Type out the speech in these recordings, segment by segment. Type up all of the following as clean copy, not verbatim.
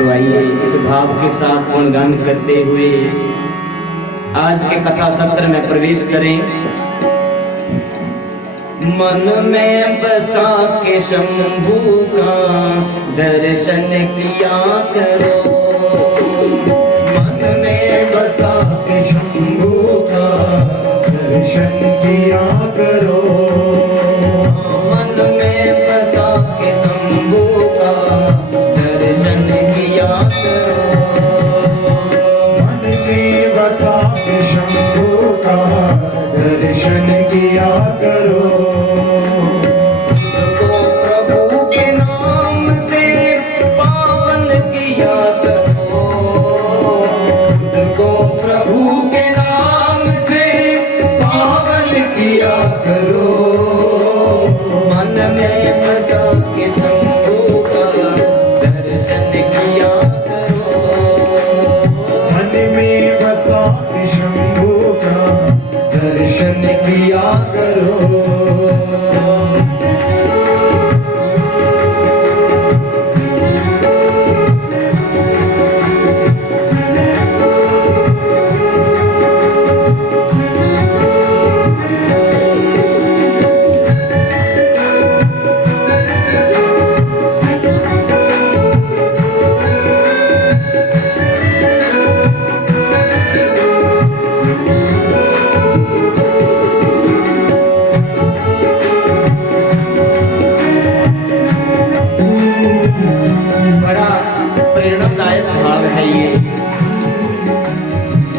तो आइए इस भाव के साथ गुणगान करते हुए आज के कथा सत्र में प्रवेश करें। मन में बसा के शंभू का दर्शन किया करो। मन में बसा के शंभू का दर्शन किया करो। मन में बसा के शंभू का दर्शन किया करो। मन में बसा के शंभू का दर्शन किया करो। प्रभु के नाम से पावन किया करो। प्रभु के नाम से पावन किया करो। मन में बसा के शंभू का दर्शन किया करो। मन में बसा के शंभू का दर्शन किया करो। प्रेरणादायक भाव है ये।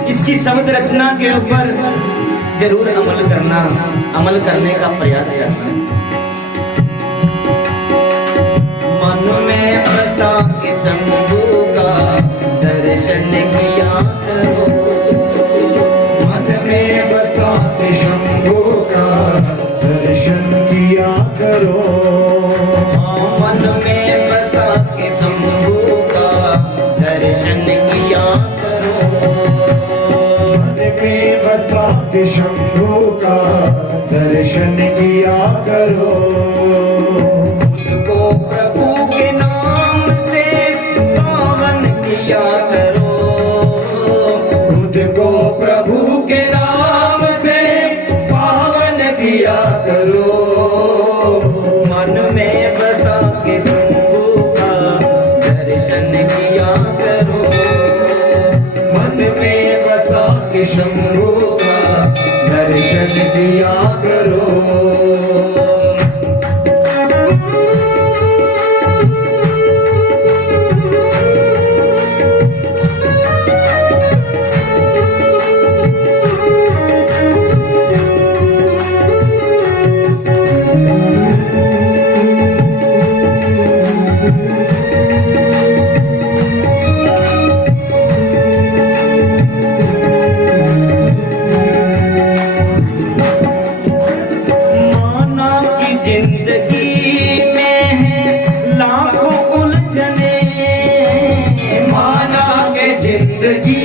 इसकी शब्द रचना के ऊपर जरूर अमल करने का प्रयास करना। मन में बसा के शंभू का दर्शन किया करो। मन में बसा के शंभू का दर्शन किया करो। मन में बसा के शंभू का दर्शन किया करो। मन में बसा के शंभू का दर्शन किया करो। खुद को प्रभु के नाम से पावन किया करो। खुद को प्रभु के नाम से पावन किया करो। मन में बसा के शंभू का दर्शन किया करो। मन में बसा के शंभू का दर्शन किया करो। जिंदगी में है लाखों उलझने। माना के जिंदगी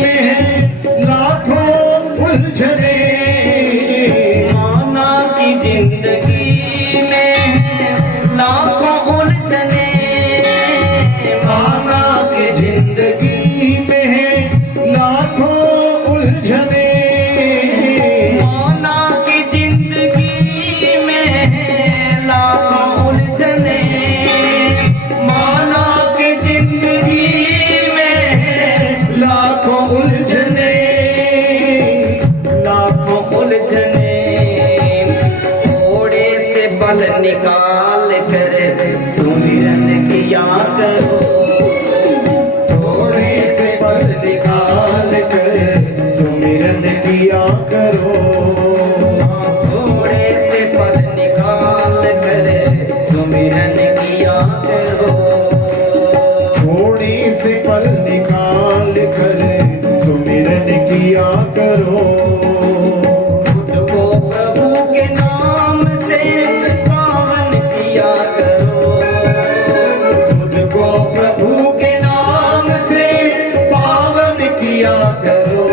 में है लाखों उलझने। माना की जिंदगी में है लाखों उलझने। माना के जिंदगी में है लाखों उलझने। माना की जिंदगी में है लाखों उलझने। माना के जिंदगी में है लाखों उलझने। लाखों उलझने। थोड़े से बल निकाल कर सुमिरन किया करो। थोड़े से बल निकाल कर सुमिरन किया करो। थोड़े से बल निकाल कर सुमिरन किया करो। थोड़े से पल निकाल कर सुमिरन किया करो। खुद को प्रभु के नाम से पावन किया करो। खुद को प्रभु के नाम से पावन किया करो।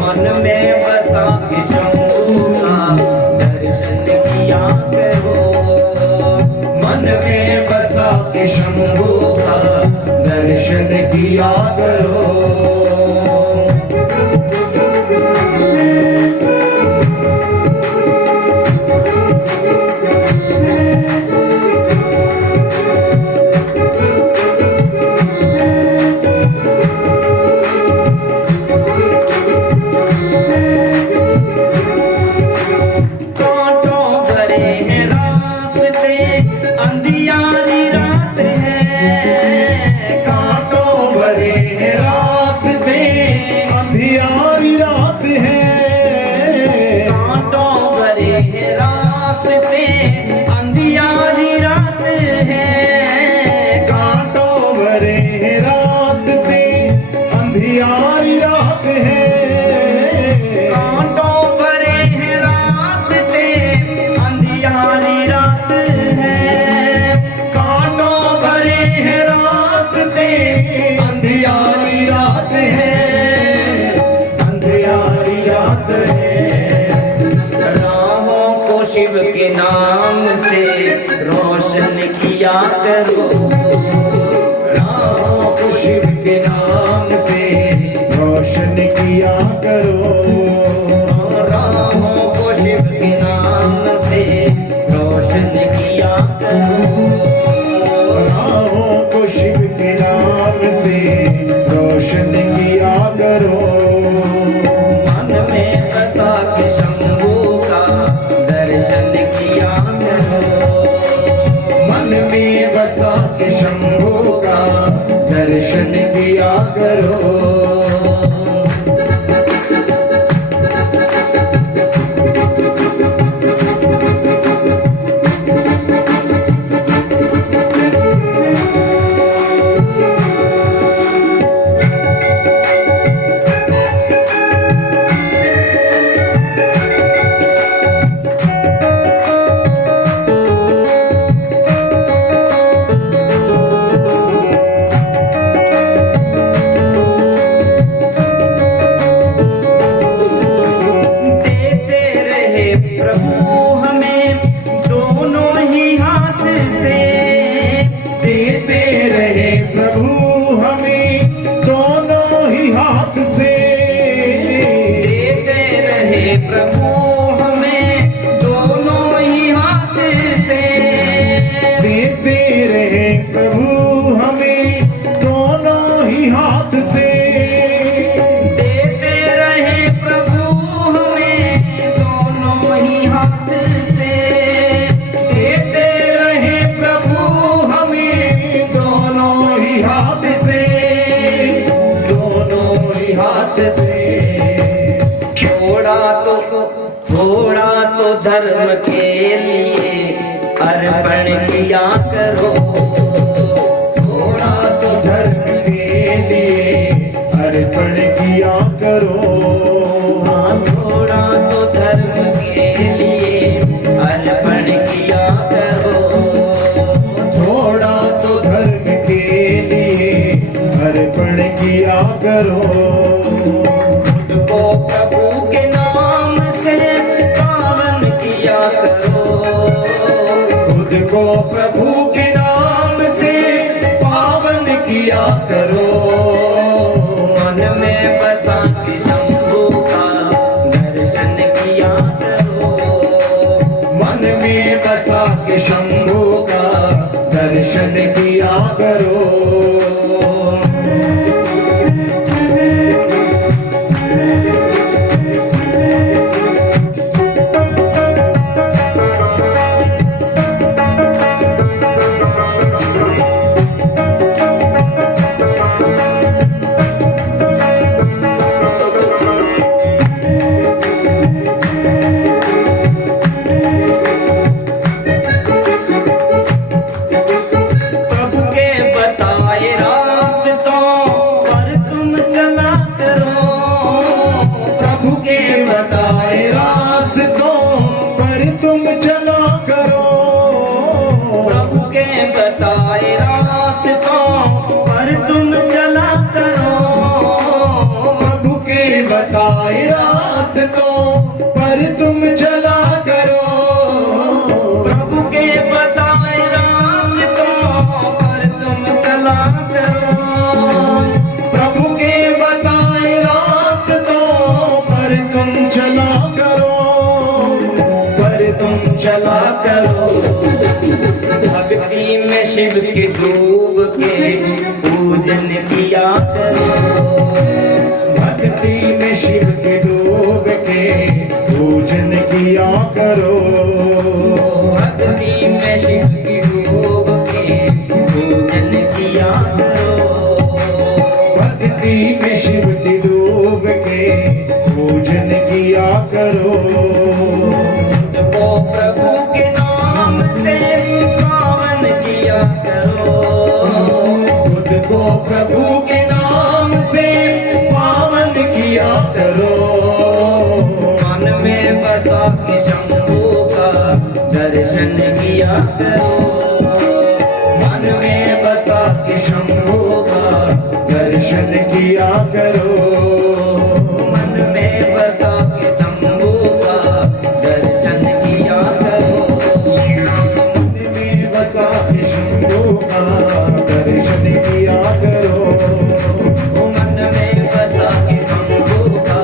मन में बसा के शंभू का दर्शन किया करो। मन में बसा के शंभू का रोशन किया करो। शिव के नाम से रोशन किया करो, राहों को शिव के नाम से रोशन किया करो। राहों को शिव के नाम से रोशन किया करो, राहों को शिव के नाम से रोशन किया करो। मन में बसा के शंभू का दर्शन किया करो, मन में बसा के शंभू का दर्शन किया करो। थोड़ा तो धर्म के लिए अर्पण किया करो, थोड़ा तो धर्म के लिए अर्पण किया करो। हाँ, थोड़ा तो धर्म के लिए अर्पण किया करो, थोड़ा तो धर्म के लिए अर्पण किया करो। खुद को प्रभु के नाम से पावन किया करो, खुद को प्रभु के नाम से पावन किया करो। मन में बसा के शंभू का दर्शन किया करो, मन में बसा के शंभू का दर्शन किया करो। भक्ति में शिव के डूब के पूजन किया करो। भक्ति में शिव के डूब के पूजन किया करो। भक्ति में शिव की डूब के पूजन किया करो। भक्ति में शिव की डूब के पूजन किया करो। वो प्रभु के नाम से पावन किया करो। खुद को प्रभु के नाम से पावन किया करो। मन में बसा के शंभू का दर्शन किया करो। मन में बसा के शंभू का दर्शन किया करो। मन में बसा के शंभू का दर्शन किया करो। मन में बसा के शंभू का दर्शन किया करो। मन में बसा के शंभू का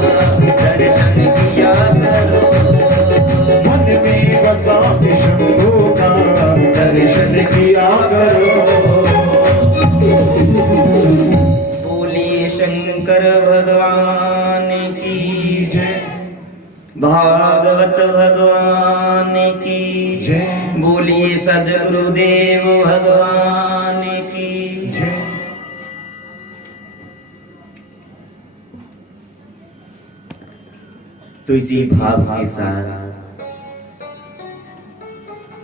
दर्शन किया करो। मन में बसा के शंभू का दर्शन किया करो। बोलिए शंकर भगवान की जय भागवत भगवान की जय बोलिए सद्गुरुदेव भगवान की जय। तो इसी भाव के साथ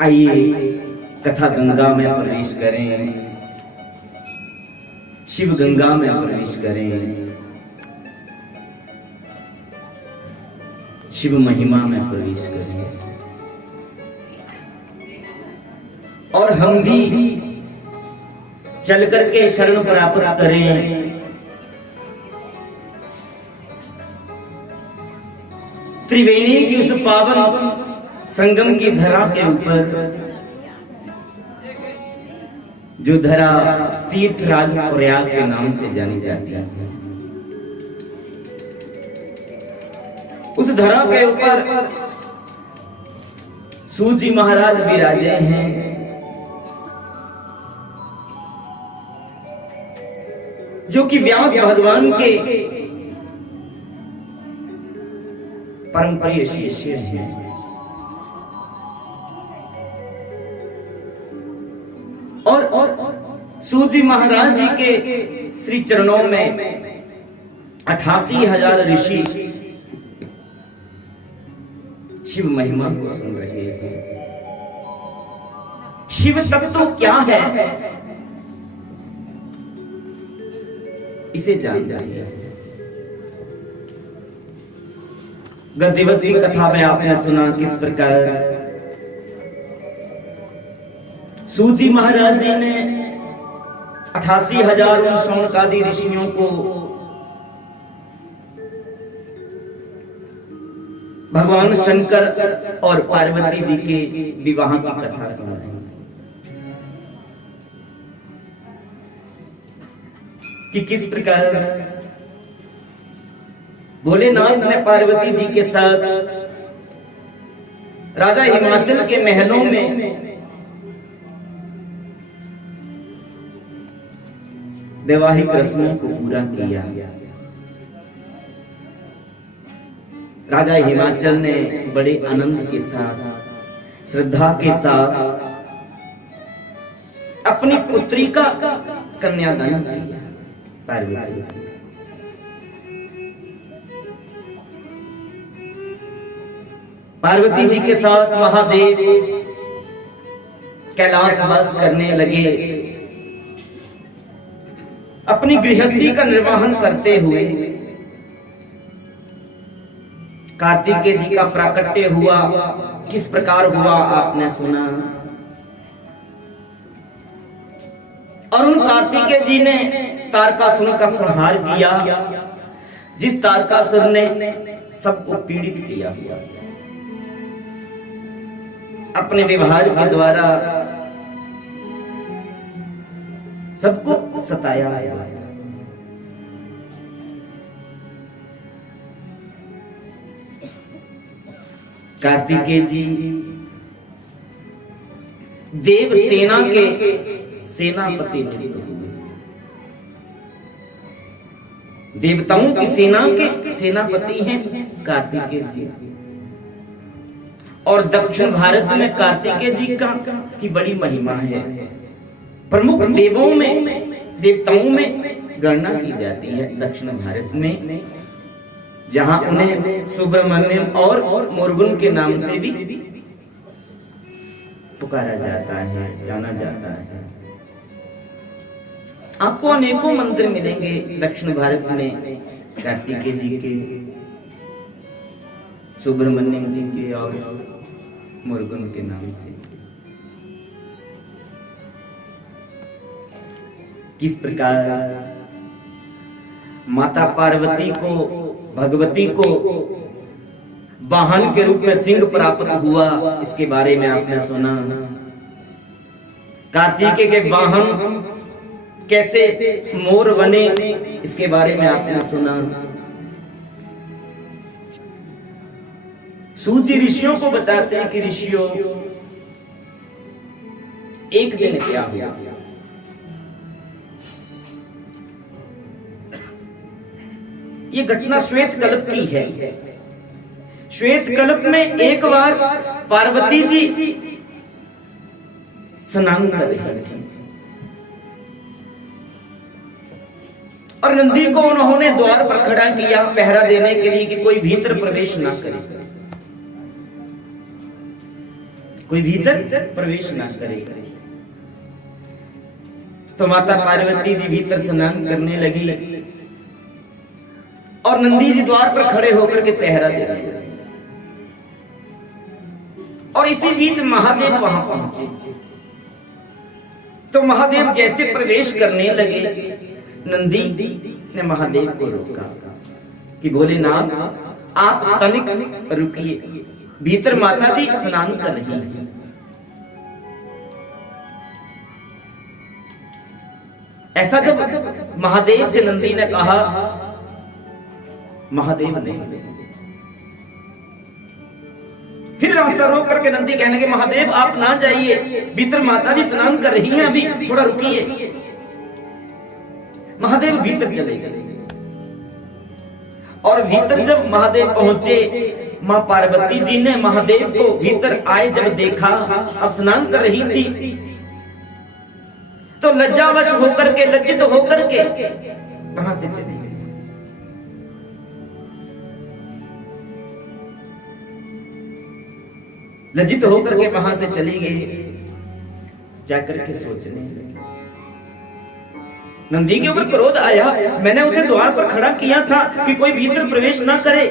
आइए कथा गंगा में प्रवेश करें, शिव गंगा में प्रवेश करें, शिव महिमा में प्रवेश करें और हम भी चल करके शरण प्राप्त करें। त्रिवेणी की उस पावन संगम की धरा के ऊपर, जो धरा तीर्थराज प्रयाग के नाम से जानी जाती है, उस धरा के ऊपर सूत जी महाराज विराजे हैं। जो कि व्यास भगवान के परम प्रिय शिष्य हैं। और सूत जी महाराज जी के श्री चरणों में 88,000 ऋषि शिव महिमा को सुन रहे हैं। शिव तत्व क्या है इसे जान जाइए। गत दिवस की कथा में आपने सुना किस प्रकार सूत जी महाराज जी ने 88,000 शौनकादि ऋषियों को भगवान शंकर और पार्वती जी के विवाह की कथा सुनाई कि किस प्रकार भोलेनाथ ने पार्वती जी के साथ राजा हिमाचल के महलों में वैवाहिक रस्मों को पूरा किया। राजा हिमाचल ने बड़े आनंद के साथ, श्रद्धा के साथ अपनी पुत्री का कन्यादान किया पार्वती जी। पार्वती जी के साथ महादेव कैलाशवास करने लगे। अपनी गृहस्थी का निर्वहन करते हुए कार्तिकेय जी का प्राकट्य हुआ। किस प्रकार हुआ आपने सुना। और उन कार्तिकेय जी ने तारकासुर का संहार किया, जिस तारकासुर ने सबको पीड़ित किया, अपने व्यवहार के द्वारा सबको सताया। कार्तिकेय जी देव सेना के सेनापति नियुक्त हुए। देवताओं की सेना के सेनापति हैं कार्तिकेय जी। और दक्षिण भारत में कार्तिकेय जी की बड़ी महिमा है। प्रमुख देवों में, देवताओं में गणना की जाती है दक्षिण भारत में, जहां उन्हें सुब्रमण्यम और मुरुगन के नाम से भी पुकारा जाता है, जाना जाता है। आपको अनेकों मंदिर मिलेंगे दक्षिण भारत में कार्तिकेय जी के, सुब्रमण्यम जी के और मुरुगन के नाम से। किस प्रकार माता पार्वती को, भगवती को वाहन के रूप में सिंह प्राप्त हुआ, इसके बारे में आपने सुना। कार्तिकेय के वाहन कैसे मोर बने, इसके बारे में आपने सुना। सूत जी ऋषियों को बताते हैं कि ऋषियों, एक दिन क्या हुआ। ये घटना श्वेत कल्प की है। श्वेत कल्प में एक बार पार्वती जी स्नान कर रही थी और नंदी को उन्होंने द्वार पर खड़ा किया पहरा देने के लिए कि कोई भीतर प्रवेश ना करे, कोई भीतर प्रवेश ना करे। तो माता पार्वती जी भीतर स्नान करने लगी और नंदी जी द्वार पर खड़े होकर के पहरा दे रहे। और इसी बीच महादेव वहां पहुंचे। तो महादेव जैसे प्रवेश करने लगे, नंदी ने महादेव को रोका कि भोलेनाथ आप तनिक रुकिए, भीतर माता जी स्नान कर रही हैं। ऐसा जब महादेव से नंदी ने कहा, महादेव ने फिर रास्ता रोक करके नंदी कहने लगे, महादेव आप ना जाइए, भीतर माता जी स्नान कर रही हैं, अभी थोड़ा रुकिए। महादेव भीतर चले गए और भीतर जब महादेव पहुंचे, मां पार्वती जी ने महादेव को भीतर आए जब देखा, अब स्नान कर रही थी, तो लज्जावश होकर के, लज्जित होकर के कहां से चली गई। लज्जित होकर के वहां से चली गई। जाकर के सोचने लगी, नंदी के ऊपर क्रोध आया, मैंने उसे द्वार पर खड़ा किया था कि कोई भीतर प्रवेश ना करे,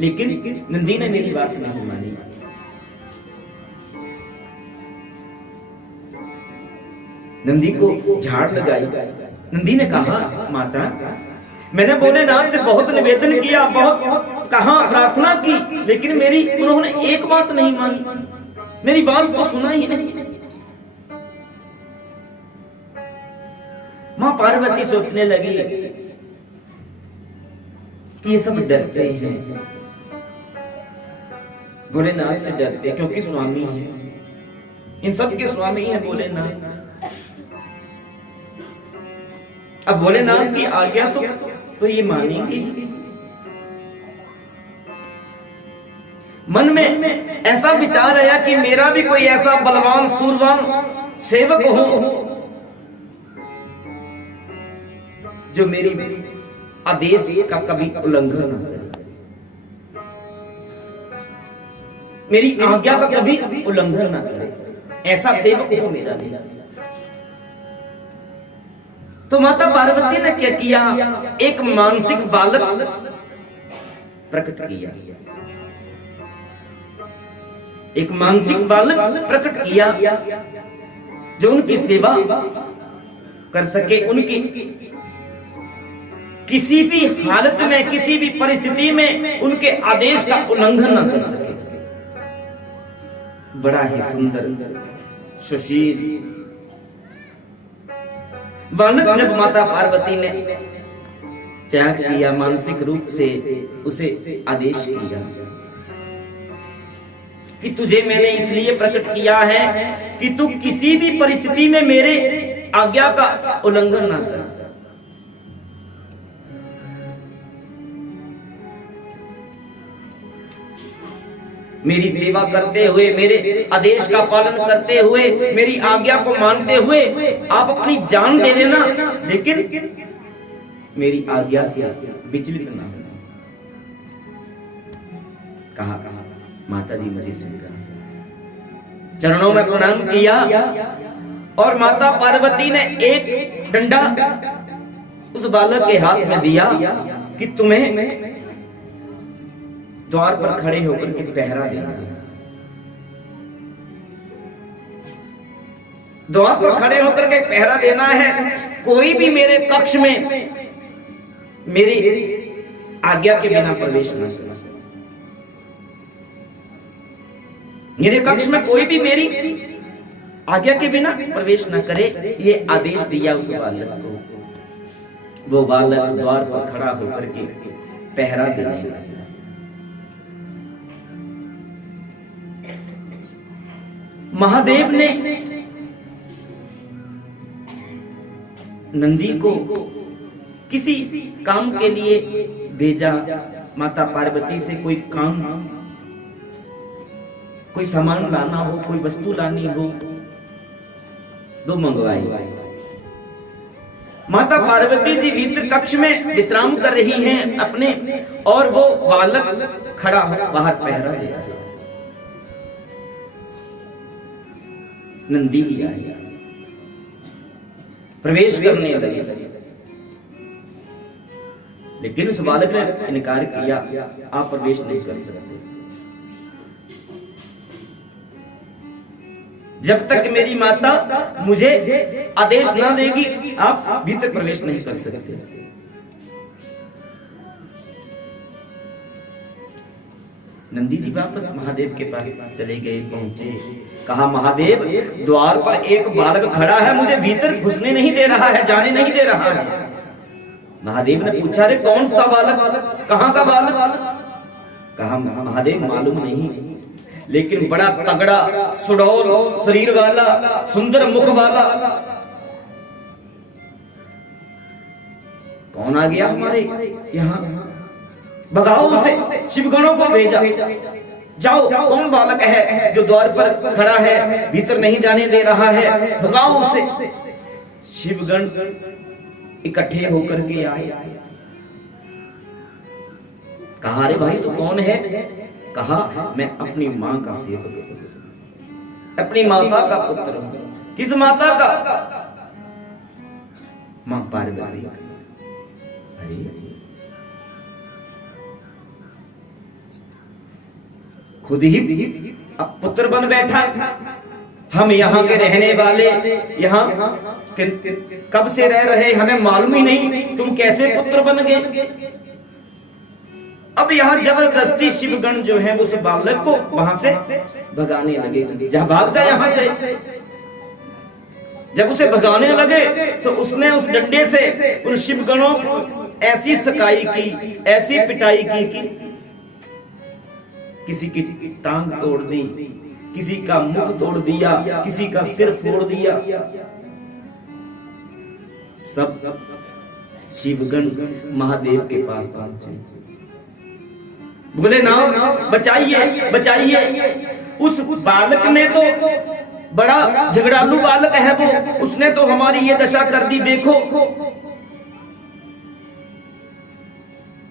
लेकिन नंदी ने मेरी बात नहीं मानी। नंदी को झाड़ लगाई। नंदी ने कहा, माता मैंने भोलेनाथ से बहुत निवेदन किया, बहुत कहा, प्रार्थना की, लेकिन मेरी उन्होंने एक बात नहीं मानी, मेरी बात को सुना ही नहीं। मां पार्वती सोचने लगी कि ये सब डरते हैं, भोलेनाथ से डरते, क्योंकि स्वामी है, इन सब के स्वामी है भोलेनाथ। अब भोलेनाथ की आज्ञा तो ये मानेंगे। मन में ऐसा विचार आया कि मेरा भी कोई ऐसा बलवान सूरवान सेवक हो जो मेरी आदेश का कभी उल्लंघन न करे, मेरी आज्ञा का कभी उल्लंघन न करे, ऐसा सेवक हो मेरा भी। तो माता पार्वती ने क्या किया, एक मानसिक बालक प्रकट किया, एक मानसिक बालक प्रकट किया जो उनकी सेवा कर सके, उनकी किसी भी हालत में, किसी भी परिस्थिति में उनके आदेश का उल्लंघन न कर सके। बड़ा ही सुंदर सुशील बालक जब माता पार्वती ने त्याग किया, मानसिक रूप से उसे आदेश किया, कि तुझे मैंने इसलिए प्रकट किया है कि तू किसी भी परिस्थिति में मेरे आज्ञा का उल्लंघन ना कर। मेरी सेवा करते हुए, मेरे आदेश का पालन करते हुए, मेरी आज्ञा को मानते हुए आप अपनी जान दे देना, लेकिन मेरी आज्ञा से विचलित ना होना। कहा माता जी मुझे स्वीकार। चरणों में प्रणाम किया और माता पार्वती ने एक डंडा उस बालक के हाथ में दिया कि तुम्हें द्वार पर खड़े होकर के पहरा देना। द्वार पर खड़े होकर के पहरा देना है। कोई भी मेरे कक्ष में मेरी आज्ञा के बिना प्रवेश न करे। मेरे कक्ष में कोई भी मेरी आज्ञा के बिना प्रवेश न करे, ये आदेश दिया उस बालक को। वो बालक द्वार पर खड़ा होकर के पहरा देने लगा। महादेव ने नंदी को किसी काम के लिए भेजा। माता पार्वती से कोई काम, कोई सामान लाना हो, कोई वस्तु लानी हो, दो मंगवाई। माता पार्वती जी भीतर कक्ष में विश्राम कर रही हैं अपने, और वो बालक खड़ा बाहर पहरा दे रहा है। नंदी ही आया, प्रवेश करने लगे, लेकिन उस बालक ने इनकार किया, आप प्रवेश नहीं कर सकते। जब तक मेरी माता मुझे आदेश ना देगी, आप भीतर प्रवेश नहीं कर सकते। नंदी जी वापस महादेव के पास चले गए, पहुंचे, कहा महादेव द्वार पर एक बालक खड़ा है, मुझे भीतर घुसने नहीं दे रहा है, जाने नहीं दे रहा है। महादेव ने पूछा, रे कौन सा बालक, कहां का बालक? कहा महादेव मालूम नहीं, लेकिन बड़ा तगड़ा सुडौल शरीर वाला, सुंदर मुख वाला। कौन आ गया हमारे यहाँ? भगाओ उसे, शिवगणों को भेजा। जाओ, कौन बालक है जो द्वार पर खड़ा है, भीतर नहीं जाने दे रहा है, भगाओ उसे। शिवगण इकट्ठे होकर के आए। कहा रे भाई तू कौन है? कहा मैं अपनी मां का सेवक हूं, अपनी माता का पुत्र हूं। किस माता का? मां पार्वती। अरे खुद ही अब पुत्र बन बैठा। हम यहाँ के रहने वाले, यहाँ कब से रह रहे हमें मालूम ही नहीं, तुम कैसे पुत्र बन गए? अब यहाँ जबरदस्ती शिवगण जो है उस बालक को वहां से भगाने लगे। जा भाग जा यहाँ से। जब उसे भगाने लगे तो उसने उस डंडे से उन शिवगणों को ऐसी सकाई की, ऐसी पिटाई की कि किसी की टांग तोड़ दी, किसी का मुख तोड़ दिया, किसी का सिर फोड़ दिया। सब शिवगण महादेव के पास पहुंचे, बोले ना बचाइए बचाइए। उस बालक ने तो, बड़ा झगड़ालू बालक है वो, उसने तो हमारी ये दशा कर दी। देखो,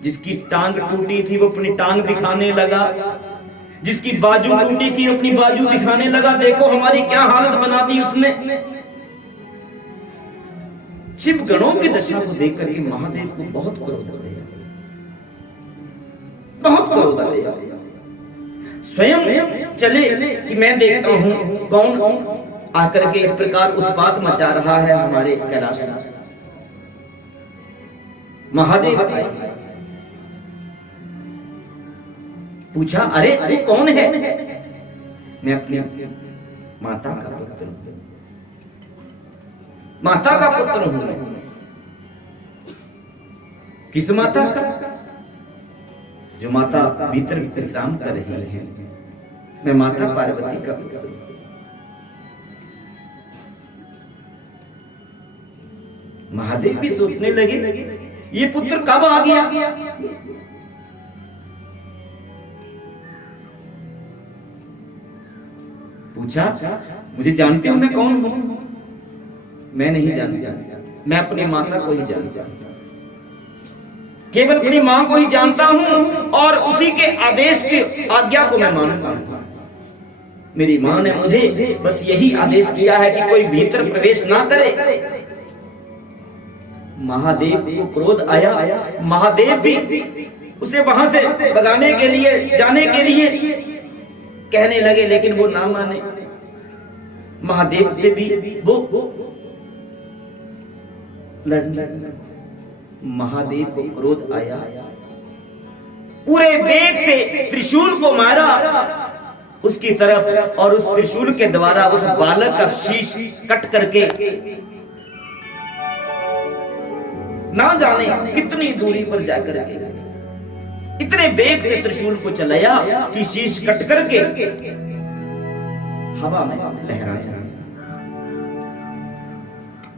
जिसकी टांग टूटी थी वो अपनी टांग दिखाने लगा, जिसकी बाजू टूटी थी अपनी बाजू दिखाने लगा। देखो हमारी क्या हालत बना दी उसने। शिवगणों की दशा को देख करके महादेव को बहुत क्रोध आया, बहुत क्रोध आया। स्वयं चले कि मैं देखता हूं कौन आकर के इस प्रकार उत्पात मचा रहा है हमारे कैलाश में। महादेव आए, पूछा, अरे तू कौन है? मैं अपनी माता का पुत्र हूं, माता का पुत्र हूं। किस माता का? जो माता भीतर विश्राम कर रही है। मैं माता पार्वती का पुत्र हूं। महादेव भी सोचने लगे ये पुत्र कब आ गया। पूछा मुझे जानते हो मैं कौन हूं। मैं नहीं जानता, मैं अपनी माता को ही जानता हूं, केवल अपनी मां को ही जानता हूं और उसी के आदेश की आज्ञा को मैं मानता हूं। मेरी मां ने मुझे बस यही आदेश किया है कि कोई भीतर प्रवेश ना करे। महादेव को क्रोध आया। महादेव भी उसे वहां से भगाने के लिए, जाने के लिए कहने लगे, लेकिन वो ना माने। महादेव से भी वो लड़ने। महादेव को क्रोध आया, पूरे वेग से त्रिशूल को मारा उसकी तरफ और उस त्रिशूल के द्वारा उस बालक का शीश कट करके ना जाने कितनी दूरी पर जाकर इतने वेग से त्रिशूल को चलाया कि शीश कट करके हवा में लहराया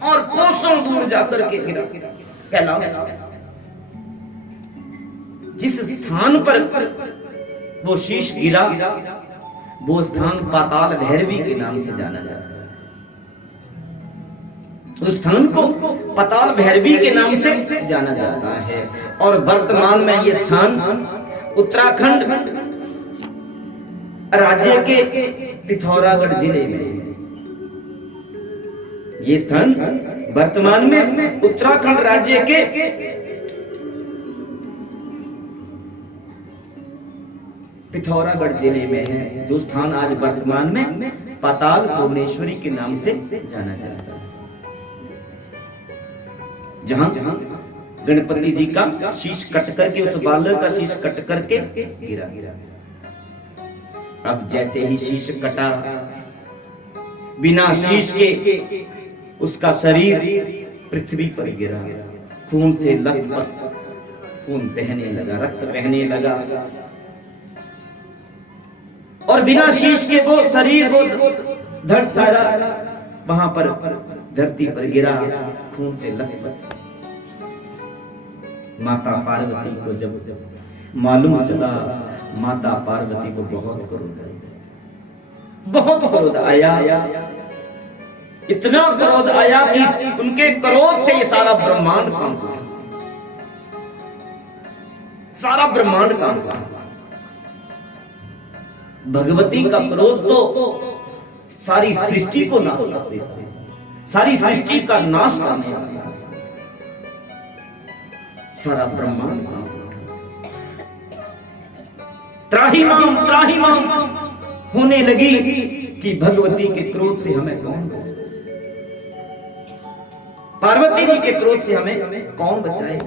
और कोसों दूर जाकर के गिरा। कैलाश जिस स्थान पर वो शीश गिरा वो स्थान पाताल भैरवी के नाम से जाना जाता है। उस स्थान को पाताल भैरवी के नाम से जाना जाता है और वर्तमान में ये स्थान उत्तराखंड राज्य के पिथौरागढ़ जिले में है। ये स्थान वर्तमान में उत्तराखंड राज्य के पिथौरागढ़ जिले में है, जो स्थान आज वर्तमान में पाताल भुवनेश्वरी के नाम से जाना जाता है, जहां गणपति जी का शीश कट करके, उस बालक का शीश कट करके गिरा। अब जैसे ही शीश कटा, बिना शीश के उसका शरीर पृथ्वी पर गिरा, खून से लथपथ, खून बहने लगा, रक्त बहने लगा और बिना शीश के वो शरीर वो धड़ सारा वहां पर धरती पर गिरा, खून से लथपथ। माता पार्वती को जब मालूम चला, माता पार्वती को बहुत क्रोध आया, इतना क्रोध आया कि उनके क्रोध से ये सारा ब्रह्मांड कांप उठा, सारा ब्रह्मांड कांप उठा। भगवती का क्रोध तो सारी सृष्टि को नाश कर देता है, सारी सृष्टि का नाश करने वाला है, सारा ब्रह्मांड त्राहिमाम होने लगी कि भगवती के क्रोध से हमें कौन बचाए, पार्वती जी के क्रोध से हमें कौन बचाए।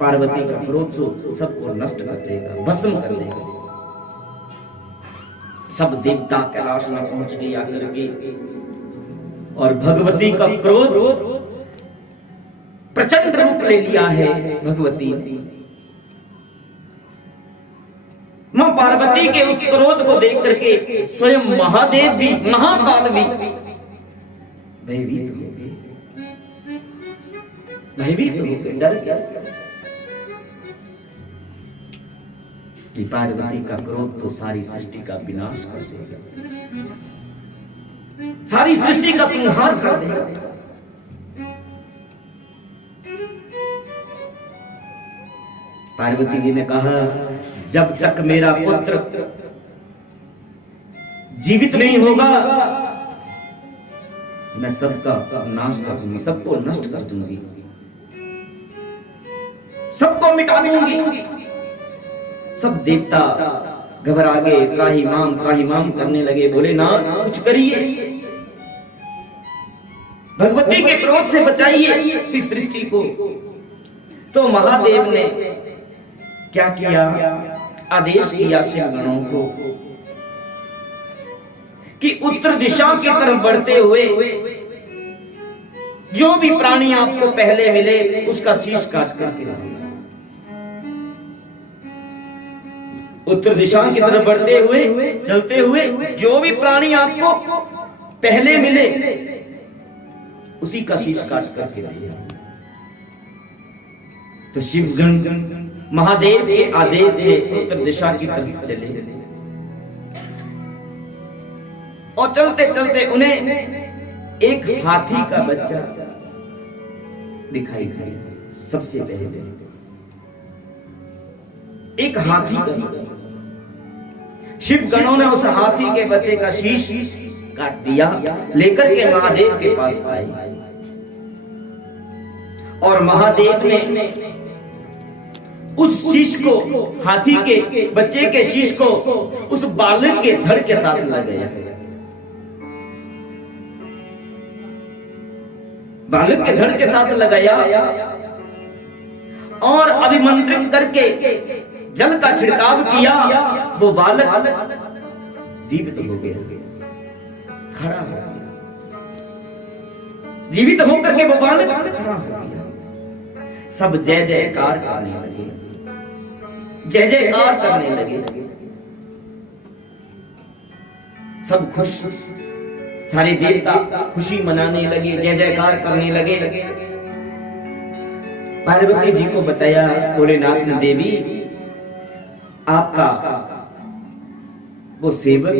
पार्वती का क्रोध तो सबको नष्ट कर देगा, भस्म कर देगा। सब देवता कैलाश में पहुंच गए आकर के और भगवती का क्रोध प्रचंड रूप ले लिया है। भगवती ने मां पार्वती के उस क्रोध को देख करके स्वयं महादेव भी, महाकाल भी भयभीत हो गए, डर गए कि पार्वती का क्रोध तो सारी सृष्टि का विनाश कर देगा, सारी सृष्टि का संहार कर देगा। पार्वती जी ने कहा, जब तक मेरा पुत्र जीवित नहीं होगा मैं सबका नाश कर दूंगी, सबको नष्ट कर दूंगी, सबको मिटा दूंगी। सब देवता घबरा गए, त्राहिमाम करने लगे, बोले ना कुछ करिए, भगवती के क्रोध से बचाइए इस सृष्टि को। तो महादेव ने क्या किया, आदेश किया शिवगणों को कि उत्तर दिशा की तरफ बढ़ते हुए जो भी प्राणी आपको पहले मिले उसका शीश काट करके लाओ। उत्तर दिशा की तरफ बढ़ते हुए, चलते हुए जो भी प्राणी आपको पहले मिले उसी का शीश काट करके दिया। तो शिवगण महादेव के आदेश से उत्तर दिशा की तरफ चले और चलते चलते उन्हें एक हाथी का बच्चा दिखाई दिया। सबसे पहले एक हाथी का बच्चा, शिव गणों ने उस हाथी के बच्चे का शीश काट दिया, लेकर के महादेव के पास आए और महादेव ने उस शीश को, हाथी के बच्चे के शीश को उस बालक के धड़ के साथ लगाया। बालक के धड़ के साथ लगाया और अभिमंत्रित करके जल का छिड़काव किया। वो बालक जीवित हो गया, खड़ा हो गया। जीवित होकर के वो बालक खड़ा हो गया। सब जय जयकार करने लगे, जय जयकार करने लगे। सब खुश, सारे देवता खुशी मनाने लगे, जय जयकार करने लगे। पार्वती जी को बताया भोलेनाथ ने, देवी आपका वो सेवक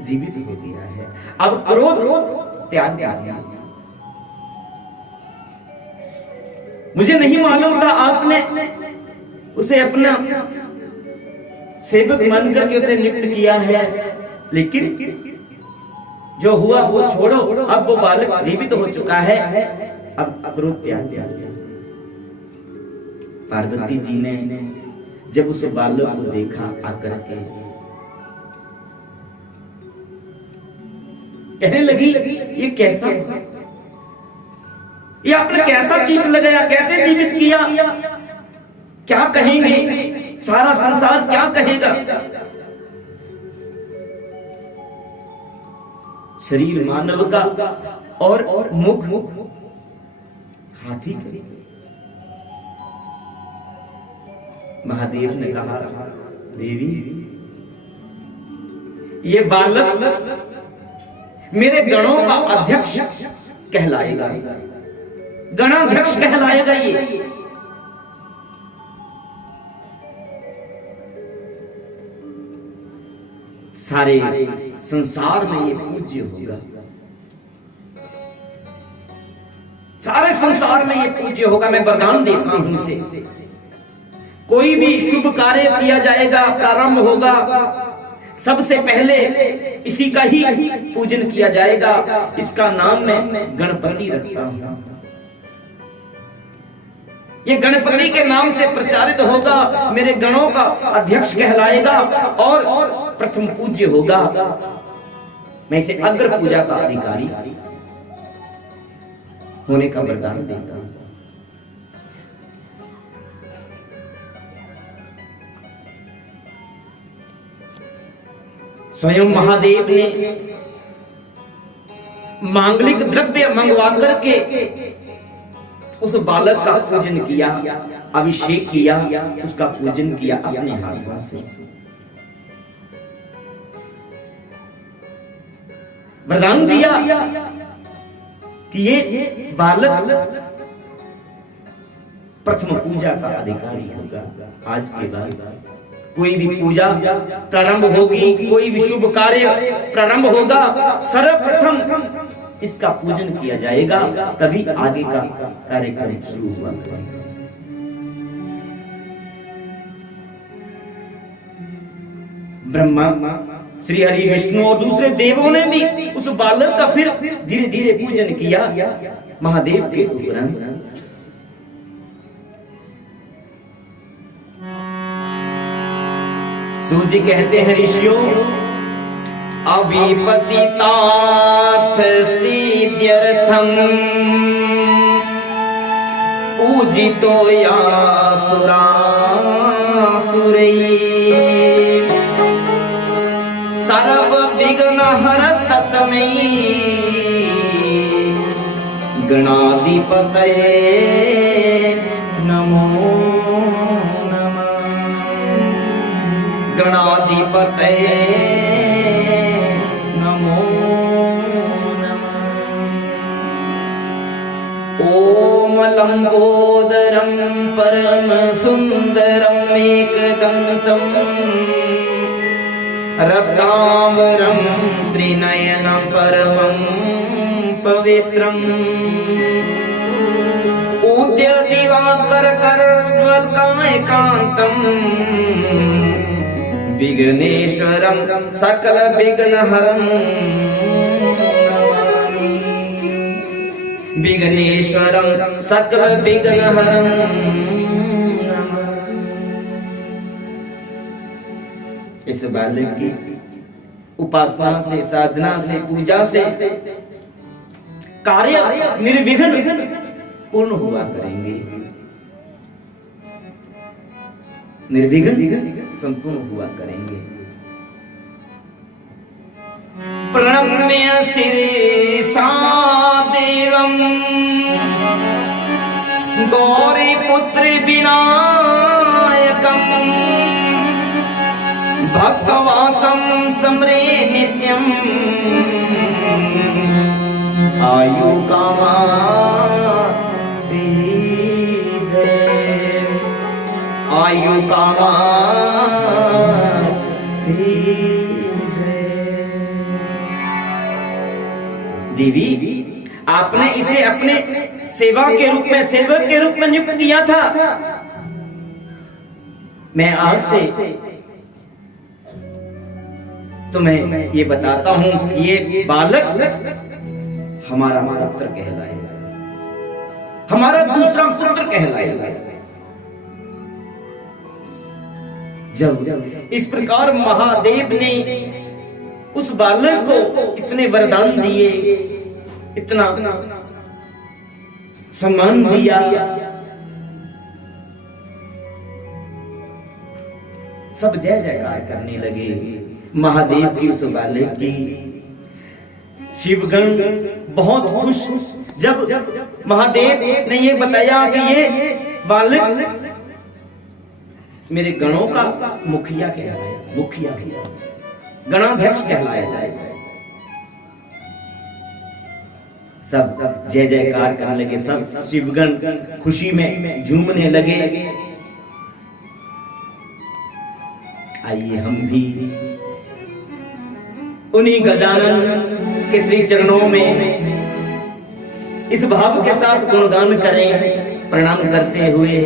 जीवित हो गया है, अब क्रोध त्याग दीजिए। मुझे नहीं मालूम था आपने उसे अपना सेवक मान करके उसे नियुक्त किया है, लेकिन जो हुआ वो छोड़ो, अब वो बालक जीवित हो चुका है, अब क्रोध त्याग दीजिए। पार्वती जी ने जब उस बालक को देखा आकर के, कहने लगी ये कैसा, ये आपने कैसा शीश लगाया, कैसे जीवित किया, क्या कहेंगे, सारा संसार क्या कहेगा। शरीर मानव का और मुख हाथी का। महादेव ने कहा, देवी ये बालक मेरे गणों का अध्यक्ष कहलाएगा, गणाध्यक्ष कहलाएगा। ये सारे संसार में ये पूज्य होगा, सारे संसार में ये पूज्य होगा। मैं वरदान देता हूं इसे, कोई भी शुभ कार्य किया जाएगा, प्रारंभ होगा, सबसे पहले इसी का ही पूजन किया जाएगा। इसका नाम मैं गणपति रखता हूं। ये गणपति के नाम से प्रचारित होगा, मेरे गणों का अध्यक्ष कहलाएगा और प्रथम पूज्य होगा। मैं इसे अग्र पूजा का अधिकारी होने का वरदान देता हूं। स्वयं महादेव ने मांगलिक द्रव्य मंगवा करके उस बालक का पूजन किया, अभिषेक किया, उसका पूजन किया अपने हाथों से। वरदान दिया कि ये बालक प्रथम पूजा का अधिकारी होगा। आज के बाद कोई भी पूजा प्रारंभ होगी, कोई भी शुभ कार्य प्रारंभ होगा, सर्वप्रथम इसका पूजन किया जाएगा, तभी आगे का कार्यक्रम शुरू हुआ। ब्रह्मा, श्री हरि, विष्णु और दूसरे देवों ने भी उस बालक का फिर धीरे धीरे पूजन किया महादेव के उपरांत। सूर्य कहते हैं ऋषियों, अभिपसिताथ सिद्ध्यर्थम पूजितो यासुरासुरैः सर्व विघ्न हरस्तस्मै गणाधिपतये नमो नमः। गणाधिपतये नमो नमः। ओम लंबोदरं परम सुंदरं एकदंतं रत्नावरं त्रिनयनं परमं पवित्रम् उद्य दिवाकर करज्वलकान्तं विघ्नेश्वरं सकल विघ्नहरं विघ्नेश्वरं सकल विघ्नहरं। इस बालक की उपासना से, साधना से, पूजा से कार्य निर्विघ्न पूर्ण हुआ करेंगे, निर्विघ्न संपूर्ण हुआ करेंगे। प्रणम्य शिरसा देवं गौरी पुत्र विनायकं भक्तवासं स्मरे नित्यं आयु कामा सीधे आयु कामा सीधे। देवी, आपने इसे अपने सेवा के रूप में, सेवक के रूप में नियुक्त किया था। मैं आज से तुम्हें ये बताता हूं कि ये बालक हमारा पुत्र कहलाएगा, हमारा दूसरा पुत्र कहलाएगा। जब इस प्रकार महादेव ने उस बालक को इतने वरदान दिए, इतना सम्मान दिया, सब जय जयकार करने लगे महादेव की उस बालक की। शिवगण बहुत खुश जब महादेव ने ये बताया कि ये बालक मेरे गणों का मुखिया कहलाएगा, मुखिया गणाध्यक्ष कहलाया जाएगा। सब जय जयकार करने लगे, सब शिवगण खुशी में झूमने लगे। आइए हम भी उन्हीं गजानन के श्री चरणों में इस भाव के साथ गुणगान करें, प्रणाम करते हुए।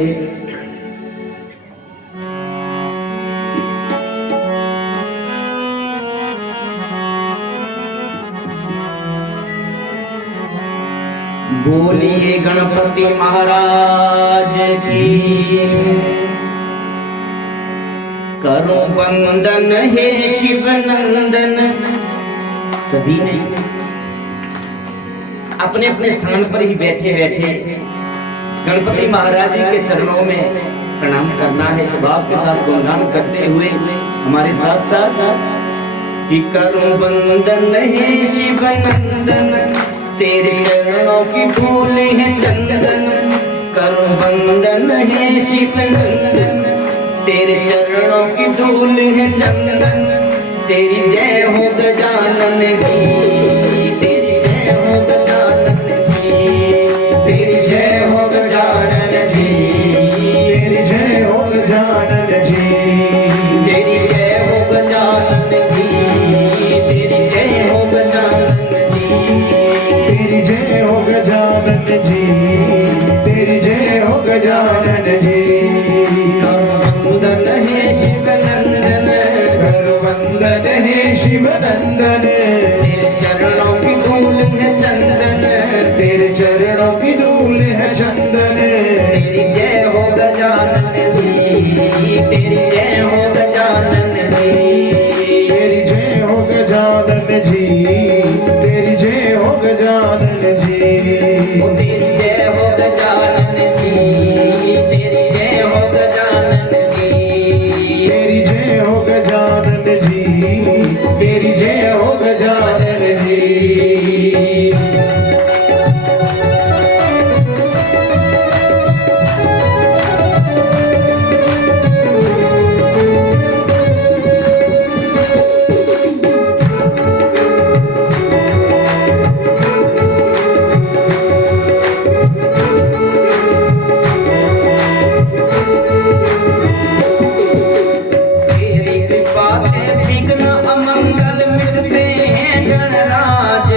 बोलिए गणपति महाराज की। करो वंदन हे शिव नंदन। सभी ने अपने अपने स्थान पर ही बैठे बैठे गणपति महाराज जी के चरणों में प्रणाम करना है, स्वभाव के साथ गुणगान करते हुए हमारे साथ साथ। कि करो वंदन हे शिव नंदन, तेरे चरणों की धूल है चंदन। करो वंदन है शिव नंदन, तेरे चरणों की धूल है चंदन। तेरी जय हो गजानन की, तेरी जय हो गजानन की, तेरी जय हो गजानन जी, तेरी जय हो गजानन जी, तेरी जय हो गजानन जी, तेरी जय हो गजानन जी, तेरी जय हो गजानन जी, तेरी जय हो गजानन जी। वंदन है शिव नंदन, वंदन है शिव नंदन, तेरे चरणों की धूल है चंदन। तेरे चरणों की धूल है चंदन। तेरी जय हो गजानन जी, तेरी जय हो गजानन जी, तेरी जय हो गजानन जी, तेरी जय हो गजानन जी, ओ तेरी जय हो गजानन जी, तेरी जय हो गजानन जी, तेरी जय हो गजानन जी, तेरी जय हो गजानन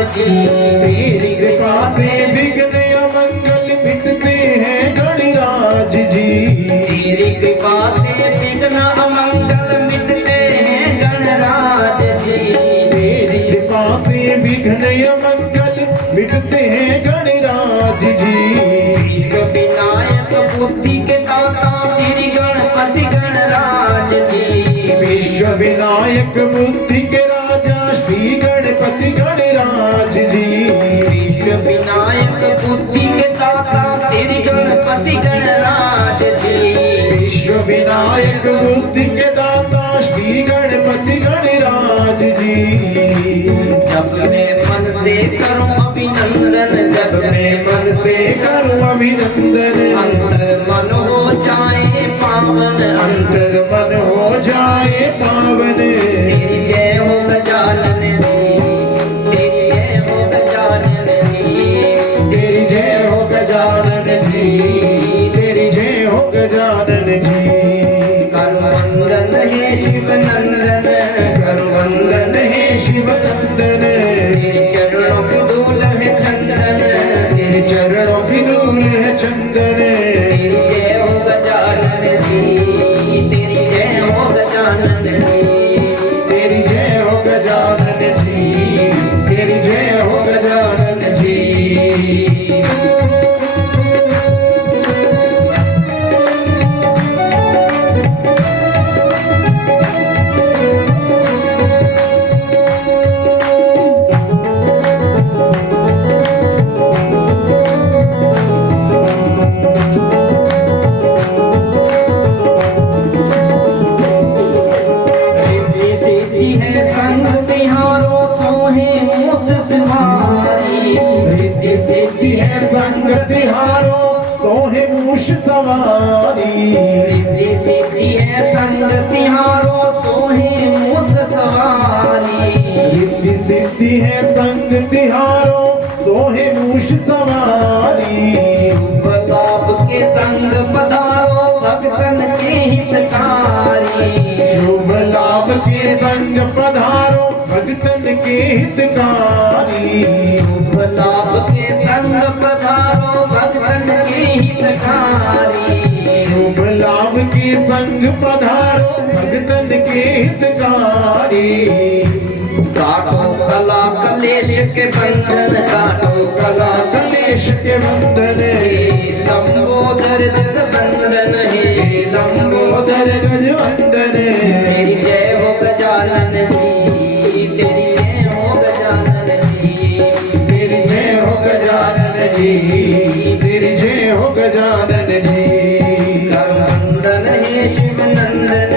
जी। तेरी कृपा से विघ्न अमंगल मिटते हैं गणराज जी। तेरी कृपा से विघ्न अमंगल मिटते हैं गणराज जी। तेरी कृपा से विघ्न अमंगल मिटते हैं गणराज जी। विश्व विनायक बुद्धि के दाता श्री गणपति गणराज जी। विश्व विनायक बुद्धि के राजा श्री गणपति गणराज जी। विश्व विनायक बुद्धि के दाता श्री गणपति गणराज जी। विश्व विनायक बुद्धि के दाता श्री गणपति गणराज जी। जब मैं मन से करूं अभिनंदन, जब मैं मन से करूं अभिनंदन, अंतर मन हो जाए पावन, अंतर मन हो जाए पावन। तेरी जय हो गजानन जी, तेरी जय हो गजानन जी। तेरी जय हो गजानन जी, तेरी जय हो गजानन जी। करवंदन है शिव नंदन, करवंदन है शिव नंदन, तेरे चरणों की धूल है चंदन, तेरे चरणों की धूल है चंदन। तेरी जय हो गजानन जी, तेरी जय हो गजानन जी। तेरी जय हो गजानन जी, तेरी जय हो गजानन जी। संग तिहारो सोहे मूष सवारी। रिद्धि सिद्धि है संग तिहारो सोहे मूस सवारी। रिद्धि सिद्धि है संग तिहारो सोहे मूष सवारी। शुभ लाभ के संग पधारो भक्तन के हितकारी। शुभ लाभ के संग पधारो भक्तन के हितकारी। शुभ लाभ के संग पधारो भक्तन के हितकारी। शुभ लाभ के संग पधारो भक्तन के हितकारी। काटो कला कलेश के बंधन, काटो कला कलेश के बंधन, लंबोदर जग बंधन है, लंबोदर गजवंदन। तेरी जय हो गजानन जी, तेरी जय हो गजानन जी। तेरी जय हो गजानन जी, तेरी जय हो गजानन जी। करवंदन है शिव नंदन,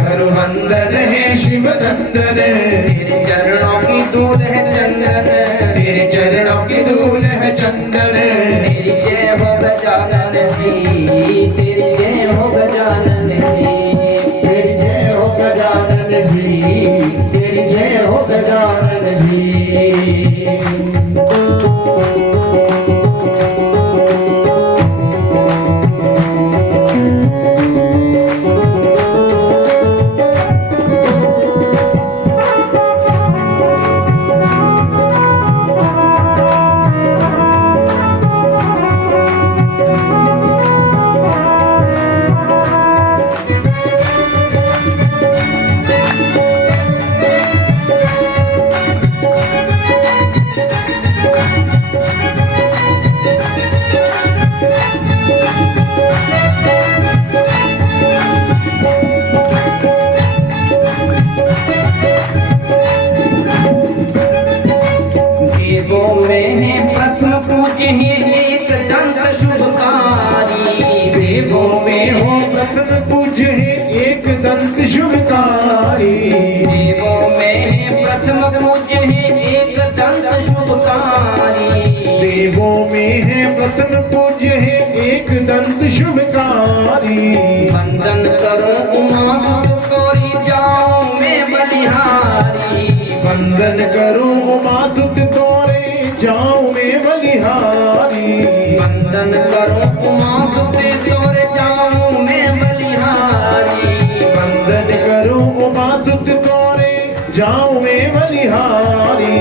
करवंदन है शिव नंदन, तेरे चरणों की धूल है चंदन, तेरे चरणों की धूल है चंदन। तेरी जय हो गजानन जी, तेरी जय हो गजानन जी। तेरी जय हो गजानन जी, तेरी जय हो गजानन जी। देवों में है प्रथम पूज्य है एक दंत शुभकारी। देवों में हो प्रथम पूज्य है एक दंत शुभकारी। देवों में है प्रथम पूज्य है एक दंत शुभकारी। देवों में है प्रथम पूज्य है एक दंत शुभकारी। वंदन करो उमा तोरी जाऊं मैं बलिहारी। वंदन करूं उमा सुत तोरे जाऊं मैं बलिहारी। वंदन करो उमा तोरे जाऊं मैं बलिहारी। वंदन करूं उमा सुत तोरे जाऊं मैं बलिहारी।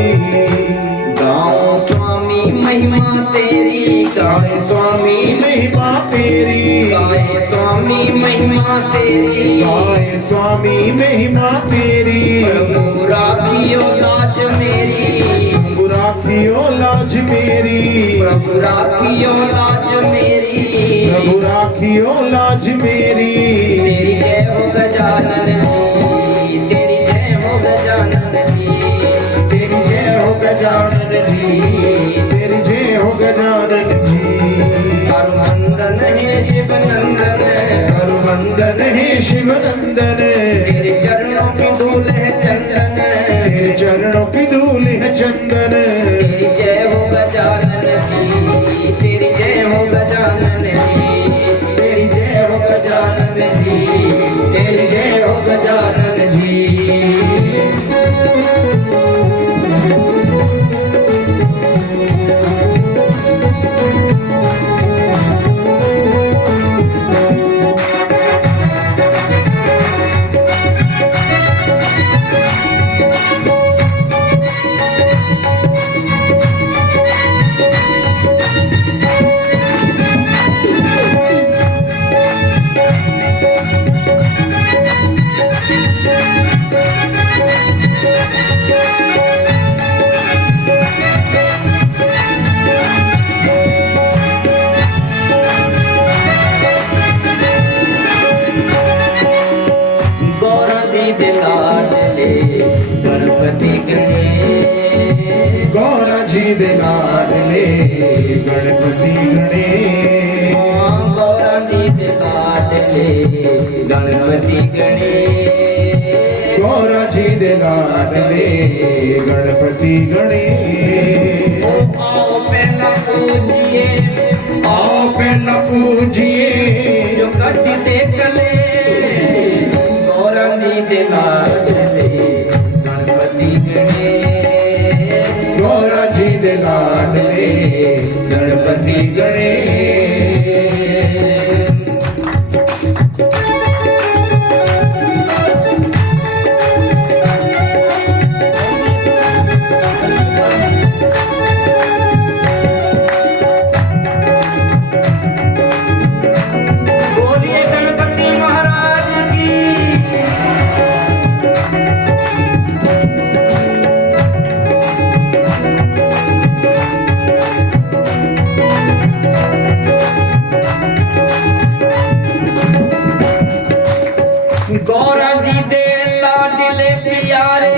गाए स्वामी महिमा तेरी, गाए स्वामी महिमा तेरी, गाए स्वामी महिमा तेरी। प्रभु राखियो लाज मेरी, प्रभु राखियो लाज मेरी, प्रभु राखियो लाज मेरी, प्रभु राखियो लाज मेरी। तेरी जय हो गजानन जी, तेरी जय हो गजानन जी, तेरी जय हो गजानन जी, तेरी जय हो गजानन जी। हरवंदन है शिव नंदन, हरवंदन है शिव नंदन, तेरे चरणों की धूल है चंदन, तेरे चरणों की धूल है चंदन। तेरी जय हो गजानन जी, तेरी जय हो गजानन जी, तेरी जय हो गजानन जी, तेरी जय हो गजानन जी। गणपति गणे, गौरा जी दे लाडले गणपति गणे, गौरा जी दे लाडले गणपति गणे, गौरा जी दे लाडले गणपति गणे। आओ पहला पूजिए, आओ पहला पूजिए, जो कटते कले, गौरा जी दे लाडले गणपति गणे, गौरा जी दे लाडले गणपति गणे। बोलिए गणपति महाराज की। गौरा जी दे लाडले प्यारे,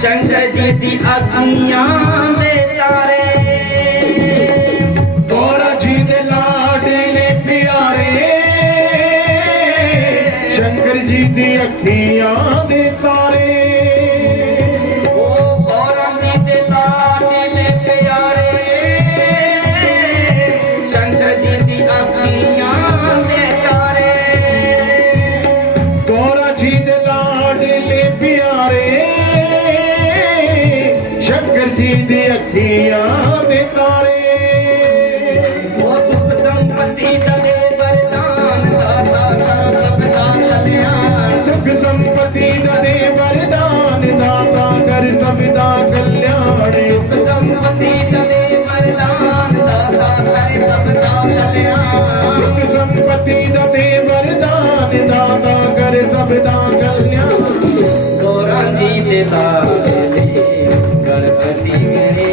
शंकर जी दी अखियां दे तारे, गौरा जी दे लाडले प्यारे, शंकर जी दी अखियां दे तारे। ओ गौरा जी दे लाडले प्यारे, शंकर जी दी अखियां दे तारे, गौरा जी दे लाडले प्यारे, शंकर जी दी अखियां दे तारे। ओ सुख संपत्ति दे वरदान, दाता करो सबका कल्याण, सुख संपत्ति दे वरदान, दाता कर सबदा कल्याण। सुख संपत्ति दे वरदान, दाता करे सबका कल्याण, सुख संपत्ति दे वरदान, दाता कर सबदा कल्याण। गौरा जी दे लाडले गणपति गणे,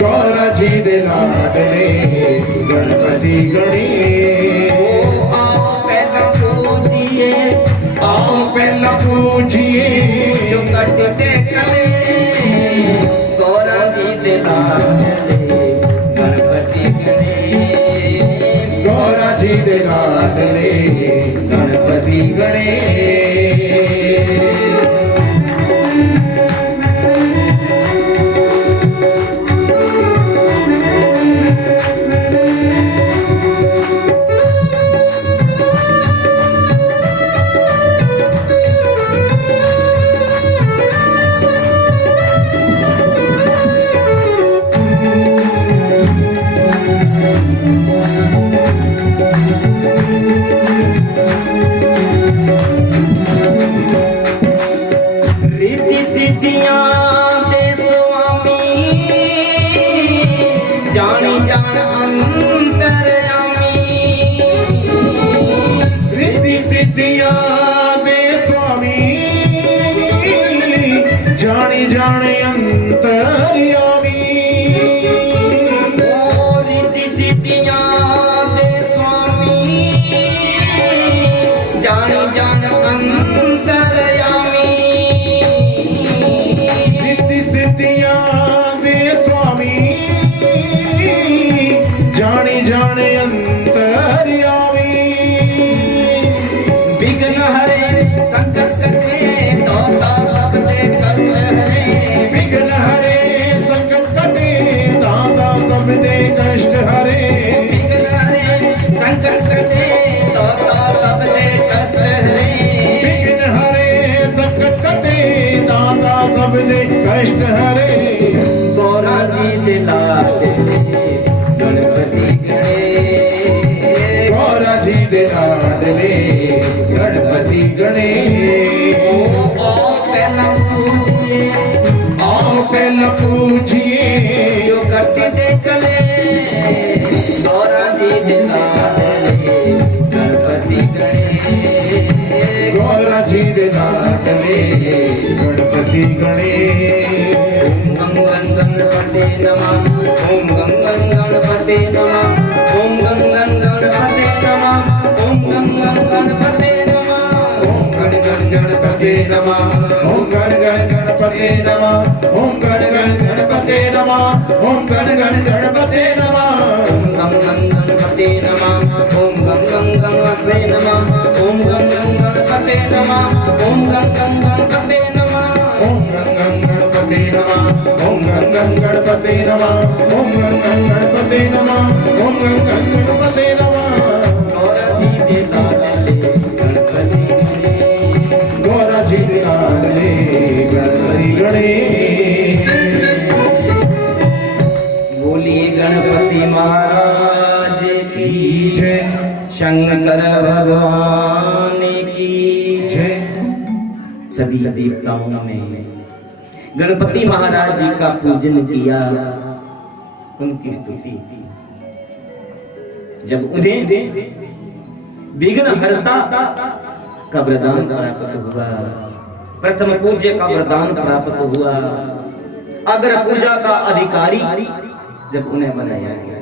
गौरा जी दे लाडले गणपति गणे। ओ आओ पहला पूजिए, आओ पहला पूजिए, जो कटते कले, गौरा जी दे लाडले गणपति गणे, गौरा जी दे लाडले गणपति गणे। रिद्धि सिद्धियां दे स्वामी, जानी जाने अंतर्यामी रिद्धि सिद्धियां दे स्वामी जानी जान अंतर्यामी रिद्धि सिद्धियां दे स्वामी जानी जाने अंतर्यामी विघ्न हरे संकट कटे दाता सब दे कष्ट हरे विघ्न हरे संकट कटे दाता सब दे कष्ट हरे विघ्न हरे संकट कटे दाता सब दे कष्ट हरे विघ्न हरे संकट कटे दाता सब दे कष्ट हरे गौरा जी दिलाते गणपति गणे गौरा जी दे लाडले गणपति गणे आओ पहला पूजिए जो करते थे कले गौरा जी दिलाते गणपति गणे गौरा जी दे लाडले गणपति गणे ओम गं गणपते नमः ओम गं गणपते नमः ओम गं गणपते नमः ओम गं गणपते नमः ओम गण गणपते नमः ओम गण गणपते नमः ओम गण गणपते नमः ओम गण गणपते नमः ओम गं गणपते नमः ओम गं गणपते नमः ओम गं गणपते नमः ओम गं गणपते नमः ओम गण गणपते नमः ओम गण गणपते नमः ओम गण गणपते नमः ओम गण गणपते नमः गौरा जी दे लाडले गणपति गणे गौरा जी दे लाडले गणपति गणे बोलिए गणपति महाराज की जय शंकर भगवान की जय सभी देवताओं में गणपति महाराज जी का पूजन किया, उनकी स्तुति की। जब उन्हें विघ्न हरता का वरदान प्राप्त हुआ, प्रथम पूज्य का वरदान प्राप्त हुआ, अग्र पूजा का अधिकारी जब उन्हें बनाया गया,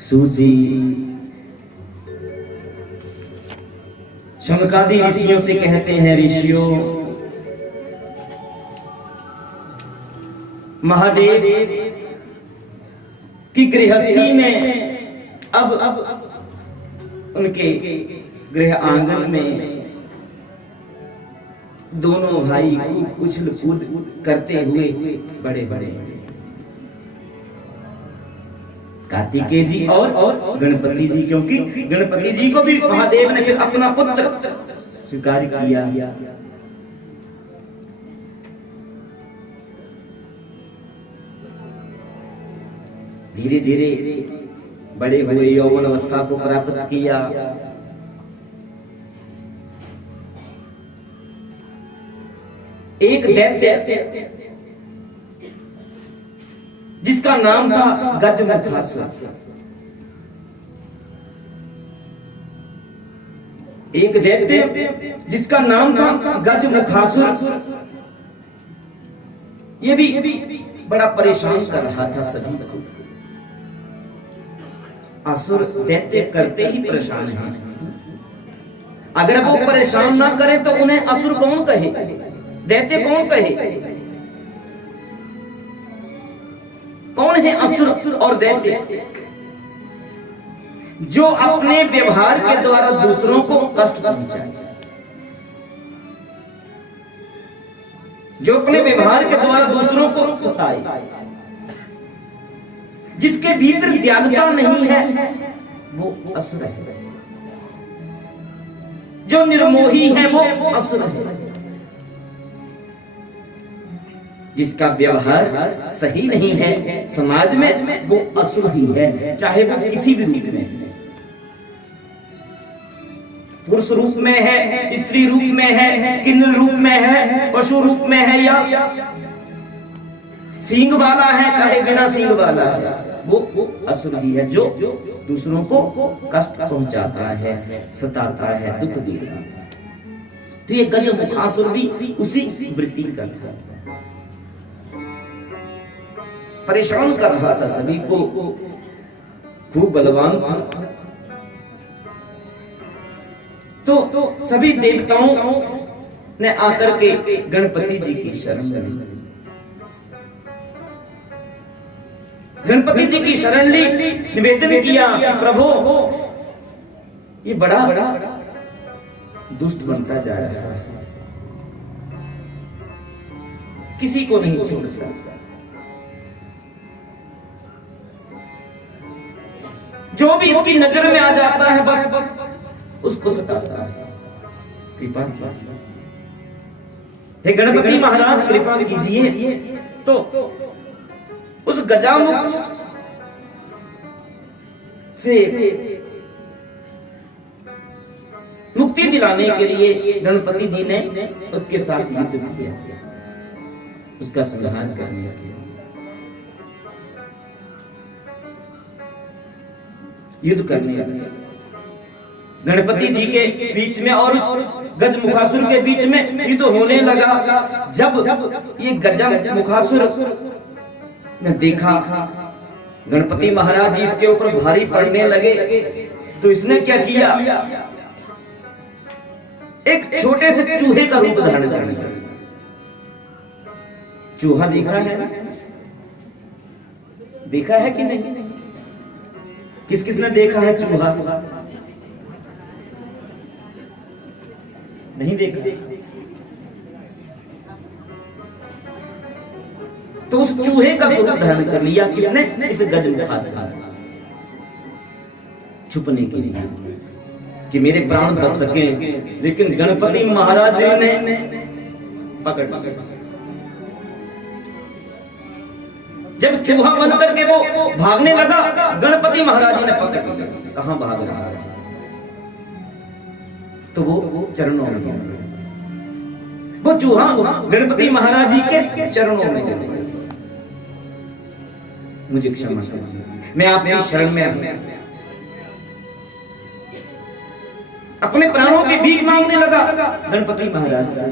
सूजी शौनकादि ऋषियों से कहते हैं, ऋषियों महादेव की गृहस्थी में अब उनके गृह आंगन में दोनों भाई खूब उछल कूद करते हुए बड़े बड़े कार्तिकेय जी और गणपति जी, क्योंकि गणपति जी को भी महादेव ने फिर अपना पुत्र स्वीकार किया। धीरे धीरे बड़े हुए, यौवन अवस्था को प्राप्त किया। एक दैत्य जिसका नाम था गजमुखासुर, एक दैत्य जिसका नाम था गजमुखासुर, ये भी बड़ा परेशान कर रहा था सभी को। असुर दैत्य करते ही परेशान हैं, अगर वो परेशान ना करे तो उन्हें असुर कौन कहे, दैत्य कौन कहे? कौन है असुर और दैत्य? जो अपने व्यवहार के द्वारा दूसरों को कष्ट पहुंचाए, जो अपने व्यवहार के द्वारा दूसरों को सताए, जिसके भीतर त्यागता नहीं है वो असुर है, जो निर्मोही है वो असुर है, जिसका व्यवहार सही नहीं है समाज में वो असुर ही है, चाहे वो किसी भी रूप में है, पुरुष रूप में है, स्त्री रूप में है, किन्नर रूप में है, पशु रूप में है, या सींग वाला है चाहे बिना सींग वाला है, वो असुर ही है, जो दूसरों को कष्ट पहुंचाता है, सताता है, दुख देता है। तो ये गजमुखासुर भी उसी वृत्ति का था, परेशान कर रहा था सभी को, खूब बलवान था। तो सभी देवताओं ने आकर के गणपति जी की शरण ली, गणपति जी की शरण ली, निवेदन किया कि प्रभु ये बड़ा दुष्ट बनता जा रहा है, किसी को नहीं छोड़ता, जो भी इसकी नजर में आ जाता है बस उसको सताता है। कृपा कीजिए हे गणपति महाराज, कृपा कीजिए। तो उस गजामुख से मुक्ति दिलाने के लिए गणपति जी ने उसके साथ युद्ध किया, उसका संहार करने के लिए युद्ध करने लगे। गणपति जी के बीच में और उस गजमुखासुर के बीच में युद्ध होने लगा। जब ये गजमुखासुर ने देखा गणपति महाराज जी इसके ऊपर भारी पड़ने लगे, तो इसने क्या किया, एक छोटे से चूहे का रूप धारण कर लिया। चूहा देखा है कि नहीं? किस किसने देखा है चूहा? नहीं देखा। तो उस चूहे का स्वरूप धारण कर लिया किसने? इस गजमुखासुर, छुपने के लिए कि मेरे प्राण बच सके। लेकिन गणपति महाराज ने पकड़ जब चूहा बन करके वो भागने लगा, गणपति महाराज जी ने पकड़ लिया, कहां भाग रहा है? तो वो चरणों में, वो चूहा गणपति महाराज जी के चरणों में चले गया। मुझे क्षमा करिए, मैं आपकी शरण में अपने प्राणों की भीख मांगने लगा गणपति महाराज से।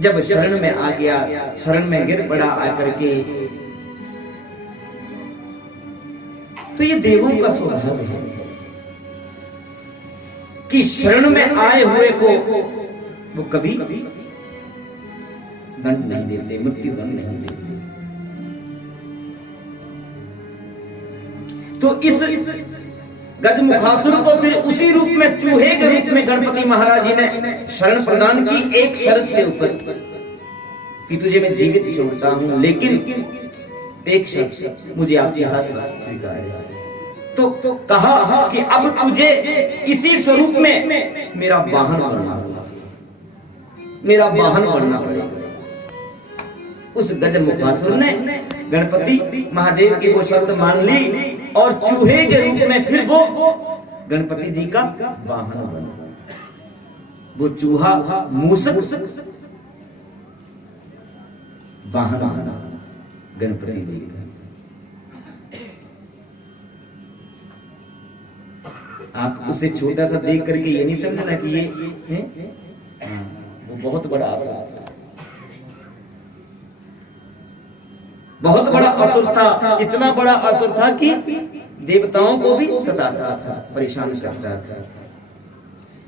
जब शरण में आ गया, शरण में गिर पड़ा आकर के, तो ये देवों का स्वभाव है कि शरण में आए हुए को वो कभी दंड नहीं देते, मृत्यु दंड नहीं देते। तो इस गजमुखासुर को फिर उसी रूप में, चूहे के रूप में गणपति महाराज जी ने शरण प्रदान की, एक शर्त के ऊपर कि तुझे मैं जीवित छोड़ता हूं, लेकिन एक शर्त, मुझे आपके हाथ स्वीकार है। तो कहा कि अब तुझे इसी स्वरूप में मेरा वाहन बनना होगा, मेरा वाहन बनना पड़ेगा। उस गजमुखासुर ने गणपति महादेव की वो शर्त मान ली और चूहे के रूप में फिर वो गणपति जी का वाहन बना। वो चूहा मूसक वाहन बना गणपति जी का। आप उसे छोटा सा देख करके ये नहीं समझना कि ये है, वो बहुत बड़ा असुर था, बहुत बड़ा असुर था। इतना बड़ा असुर था कि देवताओं को भी सताता था, परेशान करता था।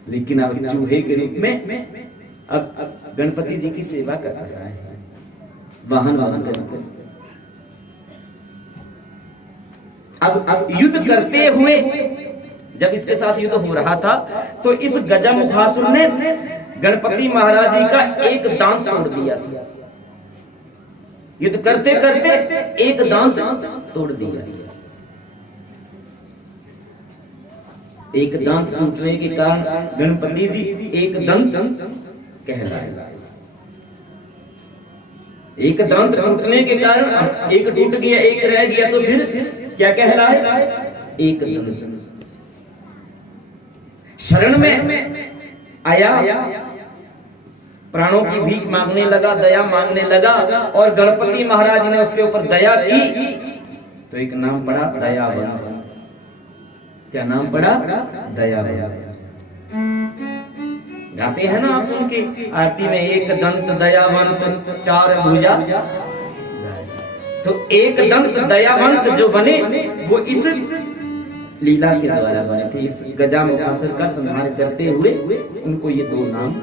लेकिन अब चूहे के रूप में अब गणपति जी की सेवा कर रहा है, वाहन कर। अब युद्ध करते हुए जब इसके साथ युद्ध हो रहा था, तो इस गजमुखासुर ने गणपति महाराज जी का एक दांत तोड़ दिया था। युद्ध करते करते एक दांत तोड़ दिया। एक दांत टूटने के कारण गणपति जी एक दंत कहलाए। एक दांत टूटने के कारण एक टूट गया, एक रह गया, तो फिर क्या कहलाए? एक दंत। शरण में आया, प्राणों की भीख मांगने लगा, दया मांगने लगा, और गणपति महाराज ने उसके ऊपर दया की, तो एक नाम पड़ा दयावन। क्या नाम पड़ा? दयावन। गाते हैं ना आप उनके आरती में, एक दंत दयावंत चार भुजा। तो एक दंत दयावंत जो बने वो इस लीला के द्वारा बने थे। इस गजामुखासुर का संहार करते हुए उनको ये दो नाम,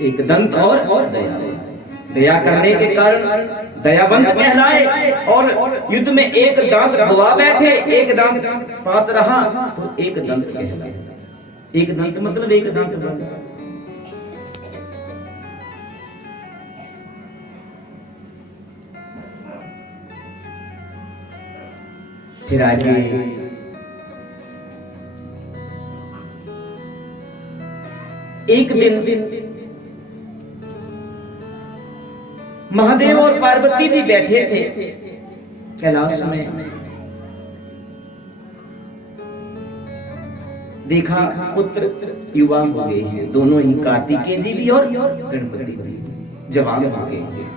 एक दंत और दयावंत। दया करने के कारण दयावंत कहलाए, और युद्ध में एक दांत गवा बैठे, एक दांत पास रहा तो एक दंत कहलाए। एक दंत मतलब एक दांत बना। फिर आगे एक दिन महादेव और पार्वती जी बैठे थे कैलाश में। देखा पुत्र युवा हो गए हैं, दोनों ही, कार्तिकेय जी भी और गणपति जी जवान हो गए हैं।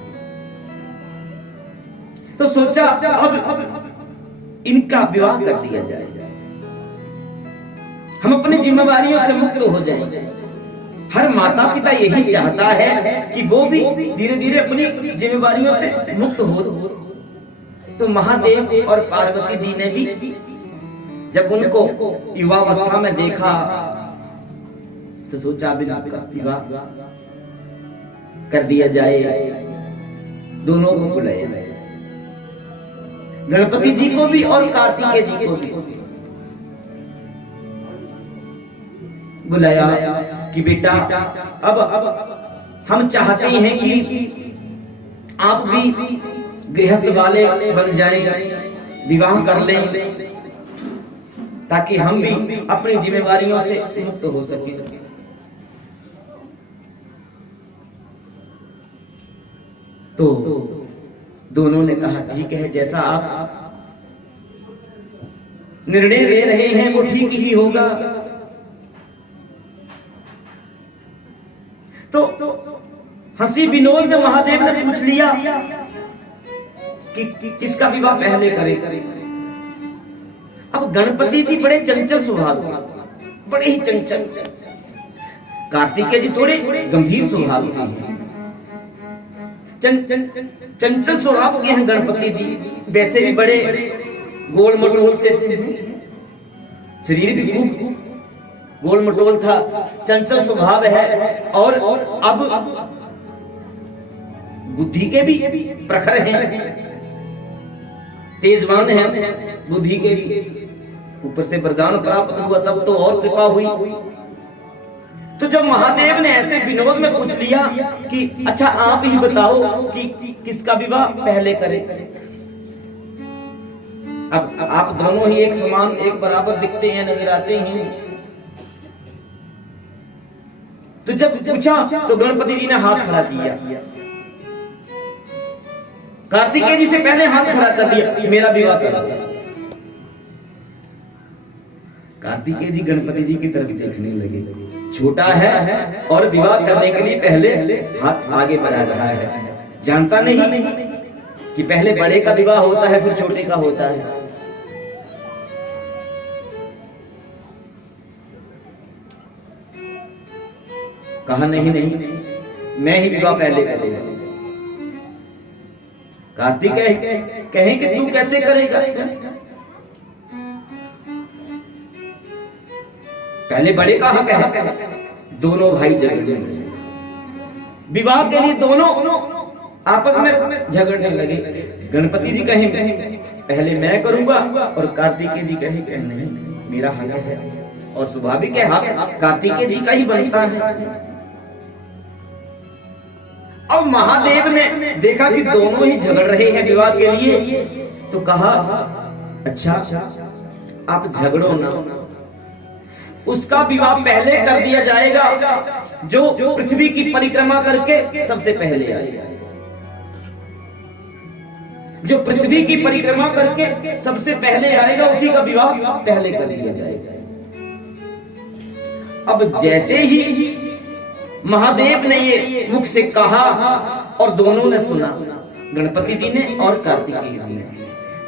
तो सोचा अब इनका विवाह कर दिया जाए, हम अपनी जिम्मेवारियों से मुक्त हो जाएं। हर माता पिता यही चाहता है कि वो भी धीरे धीरे अपनी जिम्मेवारियों से मुक्त हो। तो महादेव और पार्वती जी ने भी जब उनको युवावस्था में देखा तो सोचा बिना विवाह कर दिया जाए, दोनों को बुलाया, गणपति जी को भी और कार्तिकेय जी को भी बुलाया कि बेटा अब हम चाहते हैं कि आप भी गृहस्थ वाले बन जाएं, विवाह कर लें, ताकि हम भी अपनी जिम्मेवारियों से मुक्त हो सके। तो दोनों ने कहा ठीक है, जैसा आप निर्णय ले रहे हैं वो ठीक ही होगा। तो हंसी विनोद में महादेव ने पूछ लिया कि किसका विवाह पहले करे। अब गणपति जी बड़े चंचल स्वभाव, बड़े ही चंचल, कार्तिकेय जी थोड़े गंभीर स्वभाव के हैं, चंचल स्वभाव के हैं गणपति जी। वैसे भी बड़े गोल मटोल से थे, शरीर भी खूब गोल मटोल था, चंचल स्वभाव है, और अब बुद्धि के भी प्रखर हैं, तेजवान हैं बुद्धि के भी। ऊपर से वरदान प्राप्त हुआ तब तो और कृपा हुई। तो जब महादेव ने ऐसे विनोद में पूछ लिया कि अच्छा आप ही बताओ कि किसका विवाह पहले करें। अब आप दोनों ही एक समान, एक बराबर दिखते हैं, नजर आते हैं। तो जब पूछा तो गणपति जी ने हाथ खड़ा किया, कार्तिकेय जी से पहले हाथ खड़ा कर दिया, मेरा विवाह करो। कार्तिकेय जी गणपति जी की तरफ देखने लगे, छोटा है और विवाह करने के लिए पहले हाथ आगे बढ़ा रहा है, जानता नहीं कि पहले बड़े का विवाह होता है फिर छोटे का होता है। कहा नहीं मैं ही विवाह पहले करूंगा। कार्तिकेय कहे कि तू कैसे करेगा, पहले बड़े का हक है। दोनों भाई झगड़ने लगे, विवाह के लिए दोनों आपस में झगड़ने लगे। गणपति जी कहें पहले मैं करूंगा, और कार्तिकेय जी कहे नहीं मेरा हक है, और स्वाभाविक है हक कार्तिकेय जी का ही बनता है। अब महादेव ने देखा कि दोनों ही झगड़ रहे हैं विवाह के लिए, तो कहा अच्छा आप झगड़ो ना, उसका विवाह पहले कर दिया जाएगा जो पृथ्वी की परिक्रमा करके सबसे पहले आएगा। जो पृथ्वी की परिक्रमा करके सबसे पहले आएगा उसी का विवाह पहले कर दिया जाएगा। अब जैसे ही महादेव ने ये मुख से कहा और दोनों ने सुना, गणपति जी ने और कार्तिकेय जी ने,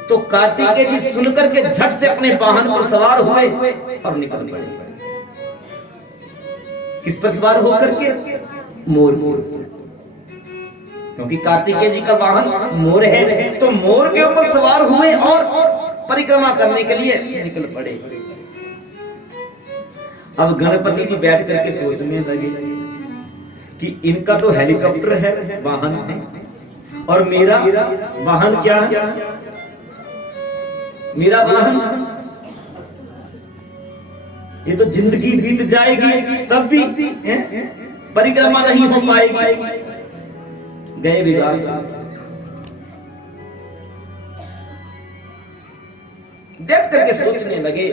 तो कार्तिकेय जी सुनकर के झट से अपने वाहन पर सवार हुए और निकल पड़े। किस पर सवार होकर के? मोर। क्योंकि कार्तिकेय जी का वाहन मोर है, तो मोर के ऊपर सवार हुए और परिक्रमा करने के लिए निकल पड़े। अब गणपति जी बैठ करके सोचने लगे कि इनका तो हेलीकॉप्टर है, वाहन है, और मेरा वाहन क्या है? मेरा वाहन ये तो जिंदगी बीत जाएगी तब भी परिक्रमा नहीं हो पाएगी। गए विवास, बैठ करके सोचने लगे।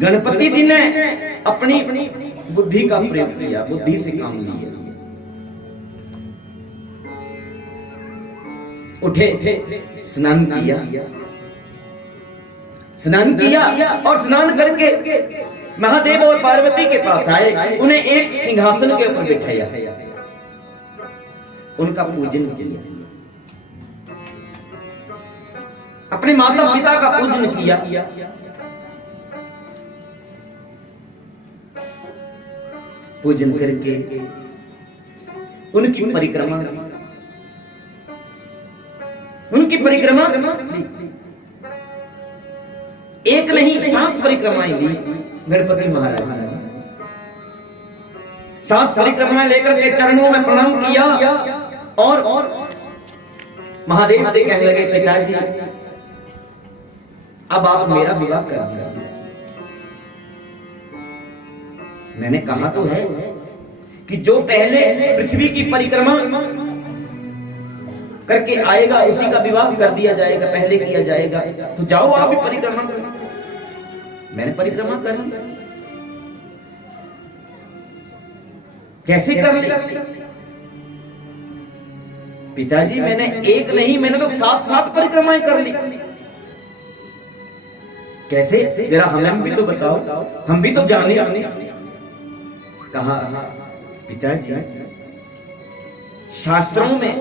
गणपति जी ने अपनी बुद्धि का प्रयोग किया, बुद्धि से काम लिया। उठे, स्नान किया, और स्नान करके महादेव और पार्वती के पास आए। उन्हें एक सिंहासन के ऊपर बिठाया, उनका पूजन किया, अपने माता पिता का पूजन किया। पूजन करके उनकी परिक्रमा एक नहीं 7 परिक्रमाएं ली गणपति महाराज ने। 7 परिक्रमाएं लेकर के चरणों में प्रणाम किया और महादेव से कहने लगे, पिताजी अब आप मेरा विवाह कर दीजिए। मैंने कहा तो है कि जो पहले पृथ्वी की परिक्रमा करके आएगा उसी का विवाह कर दिया जाएगा, पहले किया जाएगा। तो जाओ आप भी परिक्रमा करो। मैंने परिक्रमा कर ली। कैसे कर ली? पिताजी मैंने एक नहीं, मैंने तो 7 परिक्रमाएं कर ली। कैसे? जरा हमें भी तो बताओ, हम भी तो जाने। कहा, पिताजी शास्त्रों में,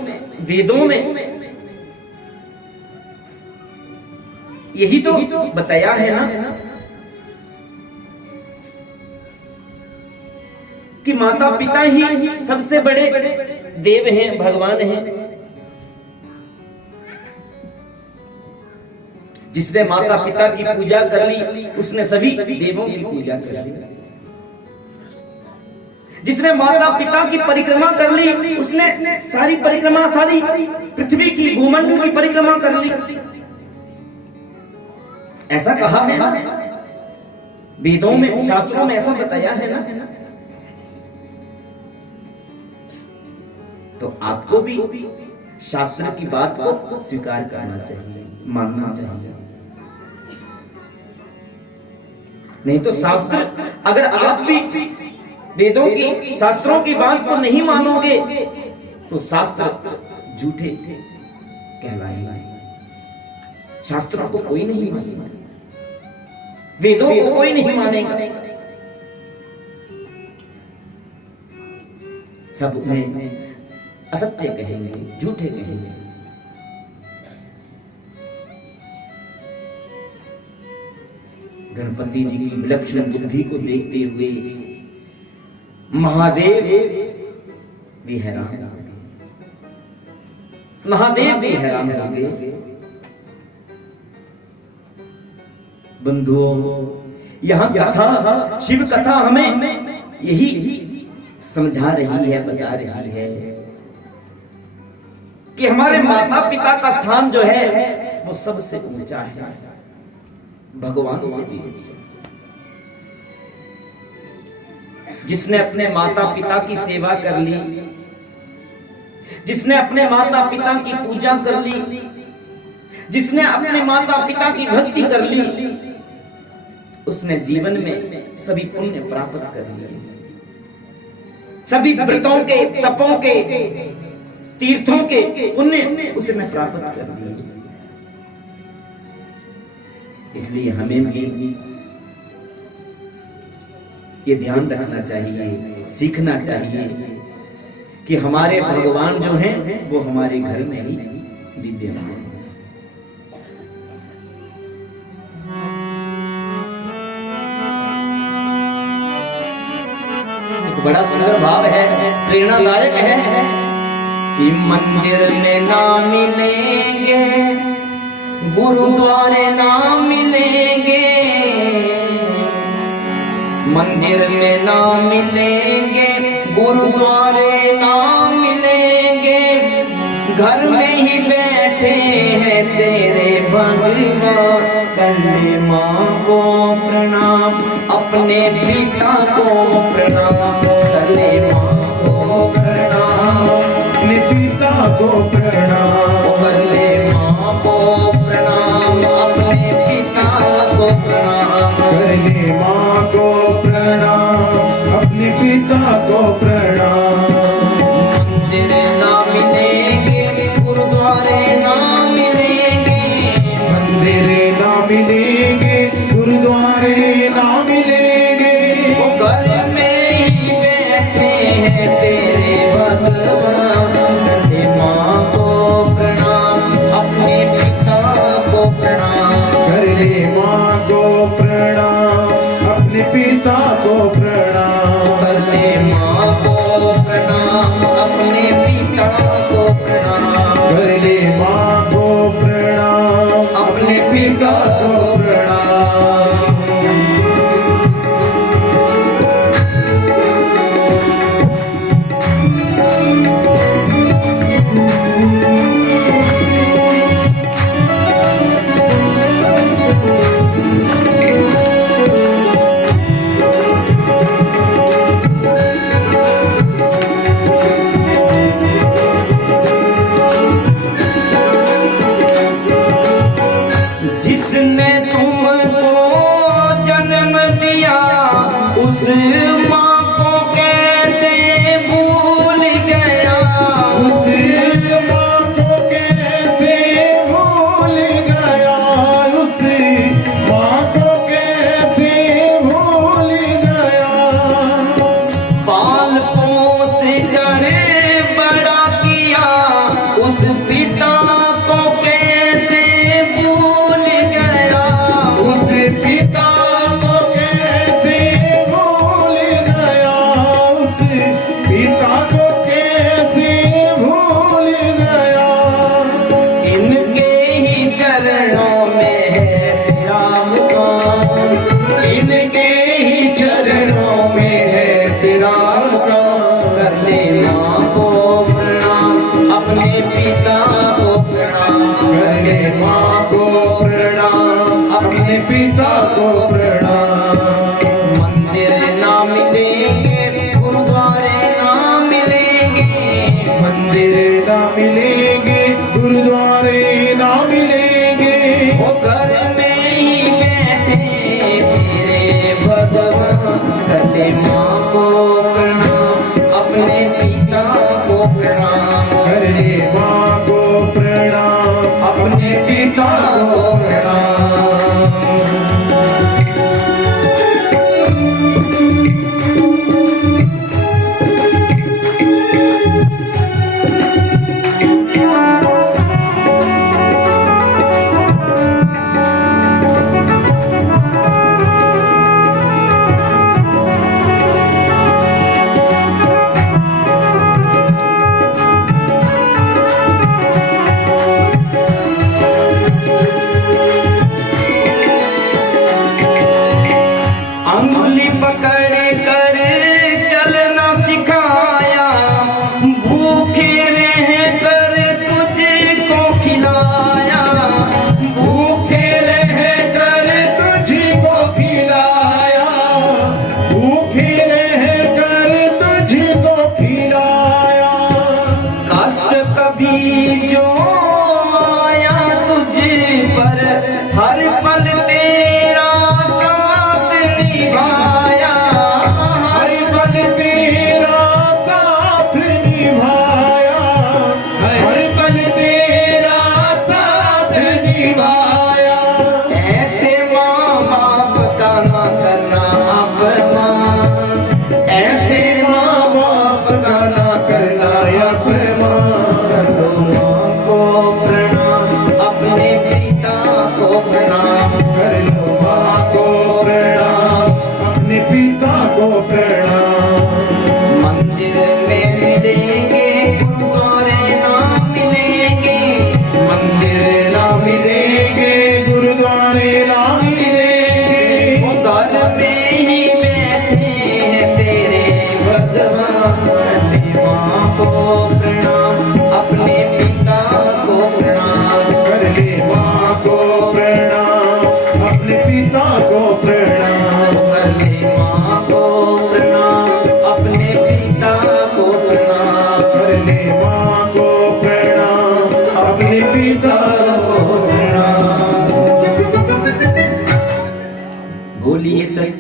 वेदों में यही तो बताया है ना कि माता पिता ही सबसे बड़े देव हैं, भगवान हैं। जिसने माता पिता की पूजा कर ली उसने सभी देवों की पूजा कर ली। जिसने माता पिता की परिक्रमा कर ली उसने सारी परिक्रमा, सारी पृथ्वी की, भूमंडल की परिक्रमा कर ली। ऐसा कहा है ना वेदों में, शास्त्रों में ऐसा बताया है ना। तो आपको भी शास्त्र की बात को स्वीकार करना चाहिए, मानना चाहिए। नहीं तो शास्त्र, अगर आप भी वेदों की, शास्त्रों की बात को नहीं मानोगे तो शास्त्र झूठे कहलाएंगे। शास्त्रों को कोई नहीं मानेगा, वेदों को कोई नहीं मानेगा। सब उन्हें असत्य कहेंगे, झूठे कहेंगे। गणपति जी की विलक्षण बुद्धि को देखते हुए महादेव भी हैरान हो गए। महादेव भी हैरान हो गए। बंधुओं, यहां कथा, शिव कथा हमें यही समझा रही है, बता रही है कि हमारे माता पिता का स्थान जो है वो सबसे ऊंचा है, भगवान से भी ऊंचा। जिसने अपने माता पिता की सेवा कर ली, जिसने अपने माता पिता की पूजा कर ली, जिसने अपने माता पिता की भक्ति कर ली, उसने जीवन में सभी पुण्य प्राप्त कर लिए। सभी व्रतों के, तपों के, तीर्थों के पुण्य उसने प्राप्त कर लिए। इसलिए हमें भी ये ध्यान रखना चाहिए, सीखना चाहिए कि हमारे भगवान जो हैं वो हमारे घर में ही विद्यमान हैं। सुंदर भाव है, प्रेरणादायक है कि मंदिर में ना मिलेंगे, गुरुद्वारे ना मिलेंगे, मंदिर में ना मिलेंगे, गुरुद्वारे ना मिलेंगे, घर में ही बैठे हैं तेरे भगवान। कर ले माँ को प्रणाम, अपने पिता को प्रणाम, कर ले माँ को प्रणाम, अपने पिता को प्रणाम, कर ले माँ को प्रणाम, अपने पिता को प्रणाम, कर ले माँ को प्रणाम, अपने पिता को प्रणाम। मंदिर ना मिलेंगे, गुरुद्वारे ना मिलेंगे, मंदिर ना मिलेंगे, गुरुद्वारे ना मिलेंगे, वो घर में ही बैठे हैं तेरे भगवान। कर ले माँ को प्रणाम, अपने पिता को प्रणाम, कर ले माँ को प्रणाम, अपने पिता को प्रणाम, कर ले माँ को प्रणाम, अपने पिता को प्रणाम, कर ले माँ को प्रणाम, अपने पिता को प्रणाम। जिसने तुमको जन्म दिया, उस माँ को कैसे भूल गया, उस माँ को कैसे भूल गया, उस माँ को कैसे भूल गया। पाल पोस कर बड़ा किया, उस पिता को कैसे भूल गया, उस पिता को कैसे भूल गया, उस पिता को कैसे भूल गया। इनके ही चरणों में है तेरा मुकाम, इनके ही चरणों में है तेरा काम। कर ले माँ को प्रणाम, अपने पिता को प्रणाम, कर ले माँ को प्रणाम, अपने पिता को प्रणाम। मंदिर ना मिलेंगे, गुरुद्वारे ना मिलेंगे, मंदिर ना मिलेंगे, गुरुद्वारे ना मिलेंगे, वो घर में ही बैठे तेरे भगवान। कर ले माँ को प्रणाम, अपने पिता को प्रणाम, कर ले माँ को प्रणाम, अपने पिता को प्रणाम।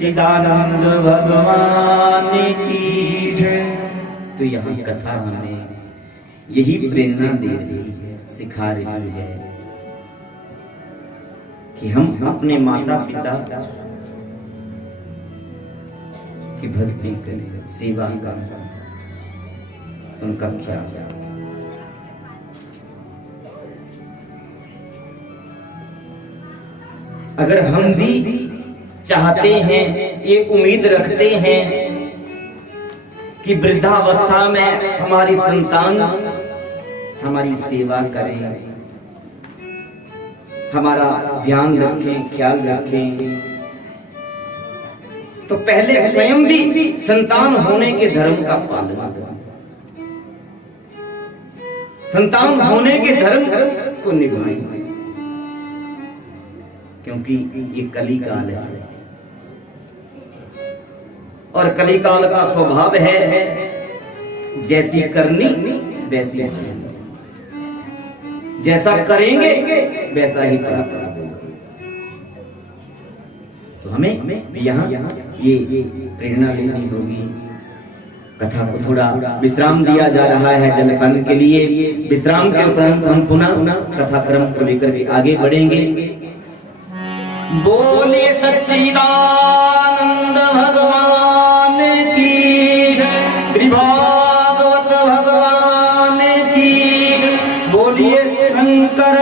सच्चिदानंद भगवान की जय। तो यहाँ कथा हमें यही प्रेरणा दे रही है, सिखा रही है कि हम अपने माता पिता की भक्ति करें, सेवा करें, उनका ख्याल। अगर हम भी चाहते हैं, एक उम्मीद रखते हैं कि वृद्धावस्था में हमारी संतान हमारी सेवा करें, हमारा ध्यान रखें, ख्याल रखें, तो पहले स्वयं भी संतान होने के धर्म का पालन करें, संतान होने के धर्म को निभाएं, क्योंकि ये कलिकाल है और कलिकाल का स्वभाव है जैसी करनी वैसी करनी, जैसा करेंगे वैसा ही प्राप्त होगा। तो हमें यहाँ ये प्रेरणा लेनी होगी। कथा को थोड़ा विश्राम दिया जा रहा है जलपान के लिए। विश्राम के उपरांत हम पुनः कथा क्रम को लेकर के आगे बढ़ेंगे। बोले सच्चिदानंद भगवान की, श्री भागवत भगवान की, बोलिए शंकर